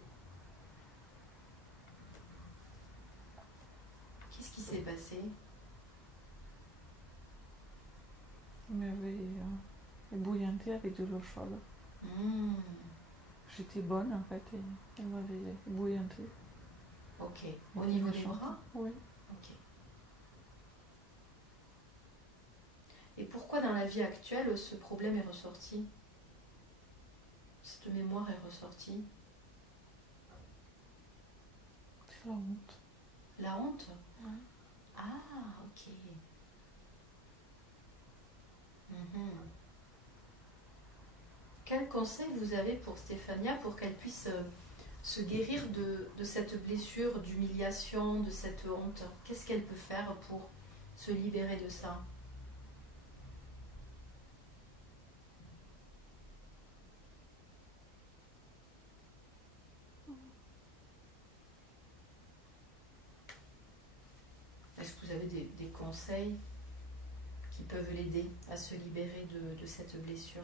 Qu'est-ce qui s'est passé? Il m'avait ébouillanté avec de l'eau chaude. J'étais bonne en fait et elle m'avait ébouillanté. Ok. Au niveau des bras? Oui. Ok. Et pourquoi dans la vie actuelle ce problème est ressorti? Cette mémoire est ressortie? C'est la honte. La honte? Oui. Ah, ok. Quel conseil vous avez pour Stéphania pour qu'elle puisse se guérir de cette blessure, d'humiliation, de cette honte? Qu'est-ce qu'elle peut faire pour se libérer de ça. Est-ce que vous avez des conseils qui peuvent l'aider à se libérer de cette blessure?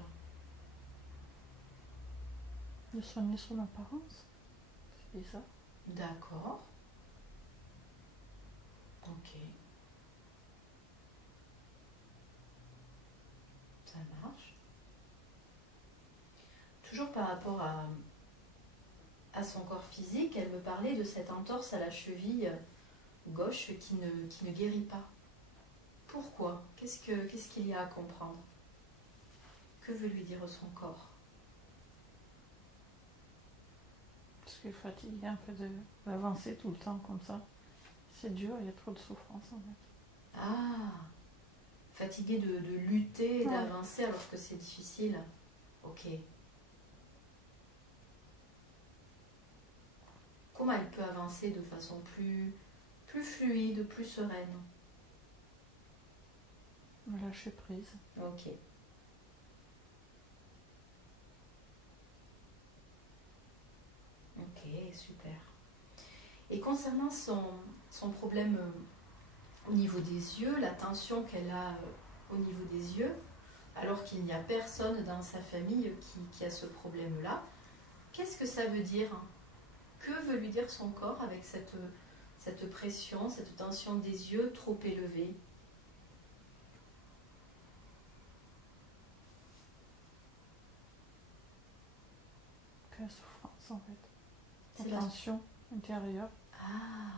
De soigner son apparence, c'est ça. D'accord. Ok. Ça marche. Toujours par rapport à son corps physique, elle me parlait de cette entorse à la cheville gauche qui ne guérit pas. Pourquoi? Qu'est-ce qu'il y a à comprendre? Que veut lui dire son corps? Parce qu'il est fatigué un peu d'avancer tout le temps comme ça. C'est dur, il y a trop de souffrance en fait. Ah, fatigué de lutter et Ouais. d'avancer alors que c'est difficile. Ok. Comment elle peut avancer de façon plus fluide, plus sereine? Lâcher prise. Ok. Ok, super. Et concernant son problème au niveau des yeux, la tension qu'elle a au niveau des yeux, alors qu'il n'y a personne dans sa famille qui a ce problème-là, qu'est-ce que ça veut dire? Que veut lui dire son corps avec cette pression, cette tension des yeux trop élevée? Que la souffrance en fait. C'est La la... tension intérieure Ah,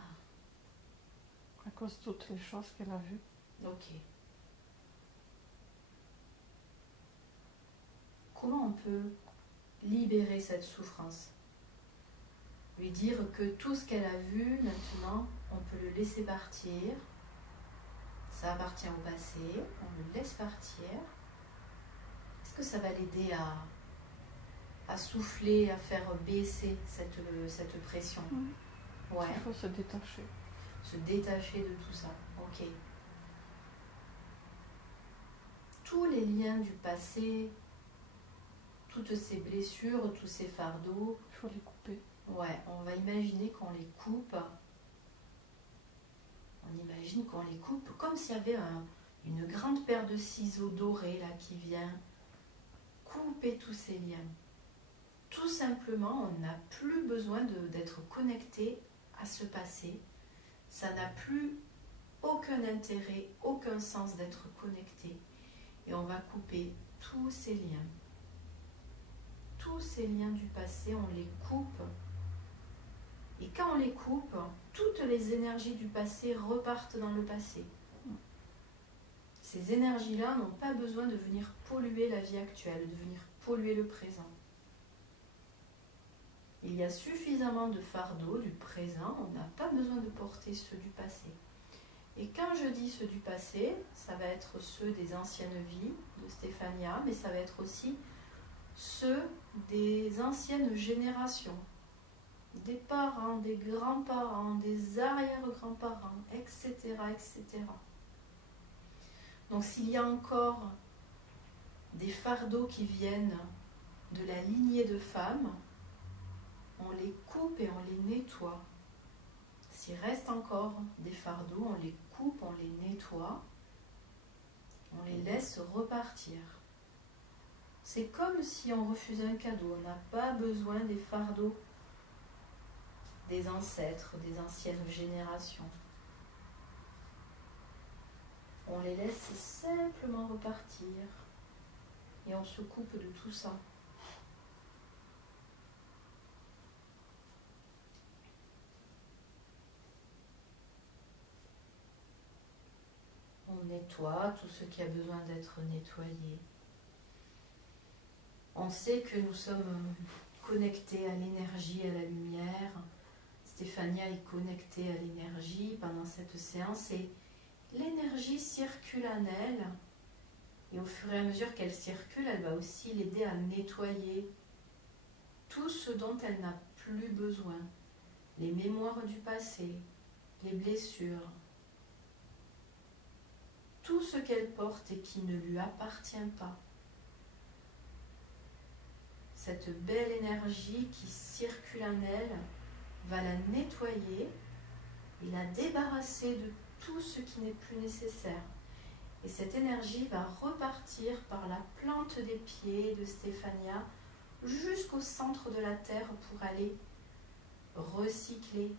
à cause de toutes les choses qu'elle a vues. ok. Comment on peut libérer cette souffrance? Lui dire que tout ce qu'elle a vu, maintenant, on peut le laisser partir. Ça appartient au passé, on le laisse partir. Est-ce que ça va l'aider à souffler, à faire baisser cette pression? Ouais. Il faut se détacher. Se détacher de tout ça. Ok. Tous les liens du passé, toutes ces blessures, tous ces fardeaux, Il faut les couper. ouais, on va imaginer qu'on les coupe. On imagine qu'on les coupe comme s'il y avait une grande paire de ciseaux dorés là qui vient couper tous ces liens. Tout simplement, on n'a plus besoin d'être connecté à ce passé. Ça n'a plus aucun intérêt, aucun sens d'être connecté. Et on va couper tous ces liens. Tous ces liens du passé, on les coupe. Et quand on les coupe, toutes les énergies du passé repartent dans le passé. Ces énergies-là n'ont pas besoin de venir polluer la vie actuelle, de venir polluer le présent. Il y a suffisamment de fardeaux du présent, on n'a pas besoin de porter ceux du passé. Et quand je dis ceux du passé, ça va être ceux des anciennes vies de Stéphania, mais ça va être aussi ceux des anciennes générations, des parents, des grands-parents, des arrière-grands-parents, etc., etc. Donc s'il y a encore des fardeaux qui viennent de la lignée de femmes, on les coupe et on les nettoie. S'il reste encore des fardeaux, on les coupe, on les nettoie, on les laisse repartir. C'est comme si on refusait un cadeau. On n'a pas besoin des fardeaux des ancêtres, des anciennes générations. On les laisse simplement repartir et on se coupe de tout ça. On nettoie tout ce qui a besoin d'être nettoyé. On sait que nous sommes connectés à l'énergie, à la lumière. Stéphania est connectée à l'énergie pendant cette séance et l'énergie circule en elle. Et au fur et à mesure qu'elle circule, elle va aussi l'aider à nettoyer tout ce dont elle n'a plus besoin. Les mémoires du passé, les blessures. tout ce qu'elle porte et qui ne lui appartient pas. Cette belle énergie qui circule en elle va la nettoyer et la débarrasser de tout ce qui n'est plus nécessaire. Et cette énergie va repartir par la plante des pieds de Stéphania jusqu'au centre de la terre pour aller recycler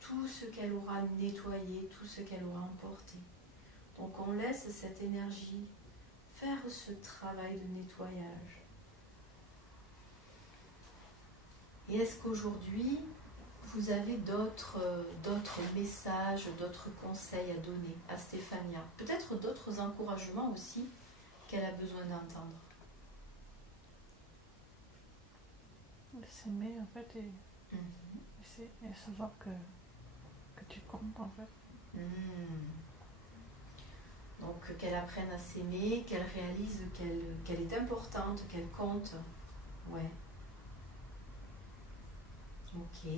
tout ce qu'elle aura nettoyé, tout ce qu'elle aura emporté. Donc on laisse cette énergie faire ce travail de nettoyage. Et est-ce qu'aujourd'hui, vous avez d'autres messages, d'autres conseils à donner à Stéphania? Peut-être d'autres encouragements aussi qu'elle a besoin d'entendre. S'aimer en fait et savoir que tu comptes en fait. Donc qu'elle apprenne à s'aimer, qu'elle réalise qu'elle est importante, qu'elle compte. Ouais. Ok.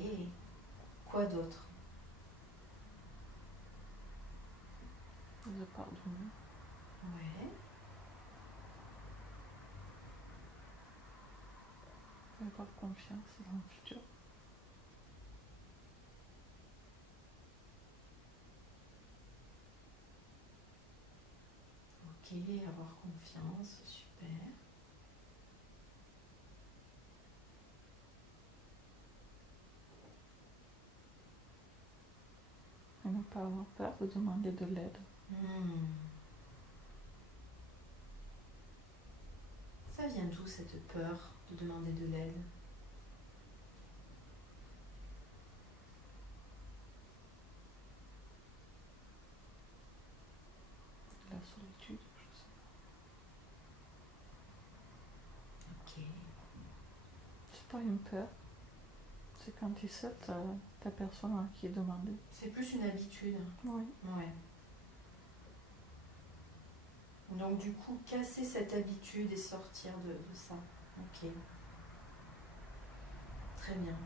Quoi d'autre? De pardonner. Ouais. Avoir confiance dans le futur. Ok, avoir confiance, super. Et ne pas avoir peur de demander de l'aide. Ça vient d'où cette peur de demander de l'aide? La solitude, je sais pas. Ok. C'est pas une peur. C'est quand tu sais ta personne à qui demander. C'est plus une habitude. Oui. Ouais. Donc du coup, casser cette habitude et sortir de ça. Ok. Très bien.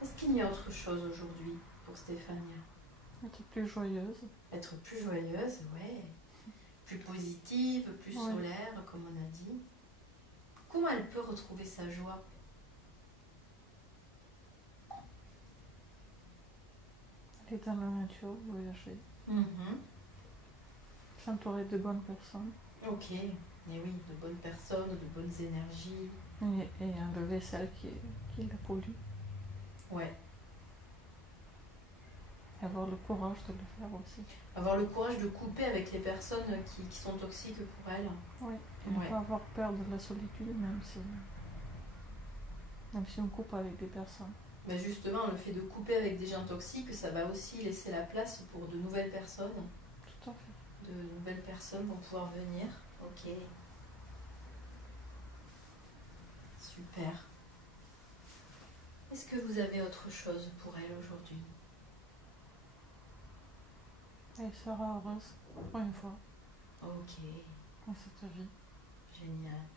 Est-ce qu'il y a autre chose aujourd'hui pour Stéphania? Être plus joyeuse. Être plus joyeuse, ouais. Plus positive, plus solaire, comme on a dit. Comment elle peut retrouver sa joie? Aller dans la nature, voyager. S'entourer de bonnes personnes. Ok. Et oui, de bonnes personnes, de bonnes énergies. Et enlever celle qui la pollue. Ouais. Et avoir le courage de le faire aussi. Avoir le courage de couper avec les personnes qui sont toxiques pour elle. Oui. Et ne pas avoir peur de la solitude, même si on coupe avec des personnes. Mais justement, le fait de couper avec des gens toxiques, ça va aussi laisser la place pour de nouvelles personnes. Tout à fait. De nouvelles personnes vont pouvoir venir. Ok. Super. Est-ce que vous avez autre chose pour elle aujourd'hui? Elle sera heureuse pour une fois. Ok. Dans cette vie. Génial.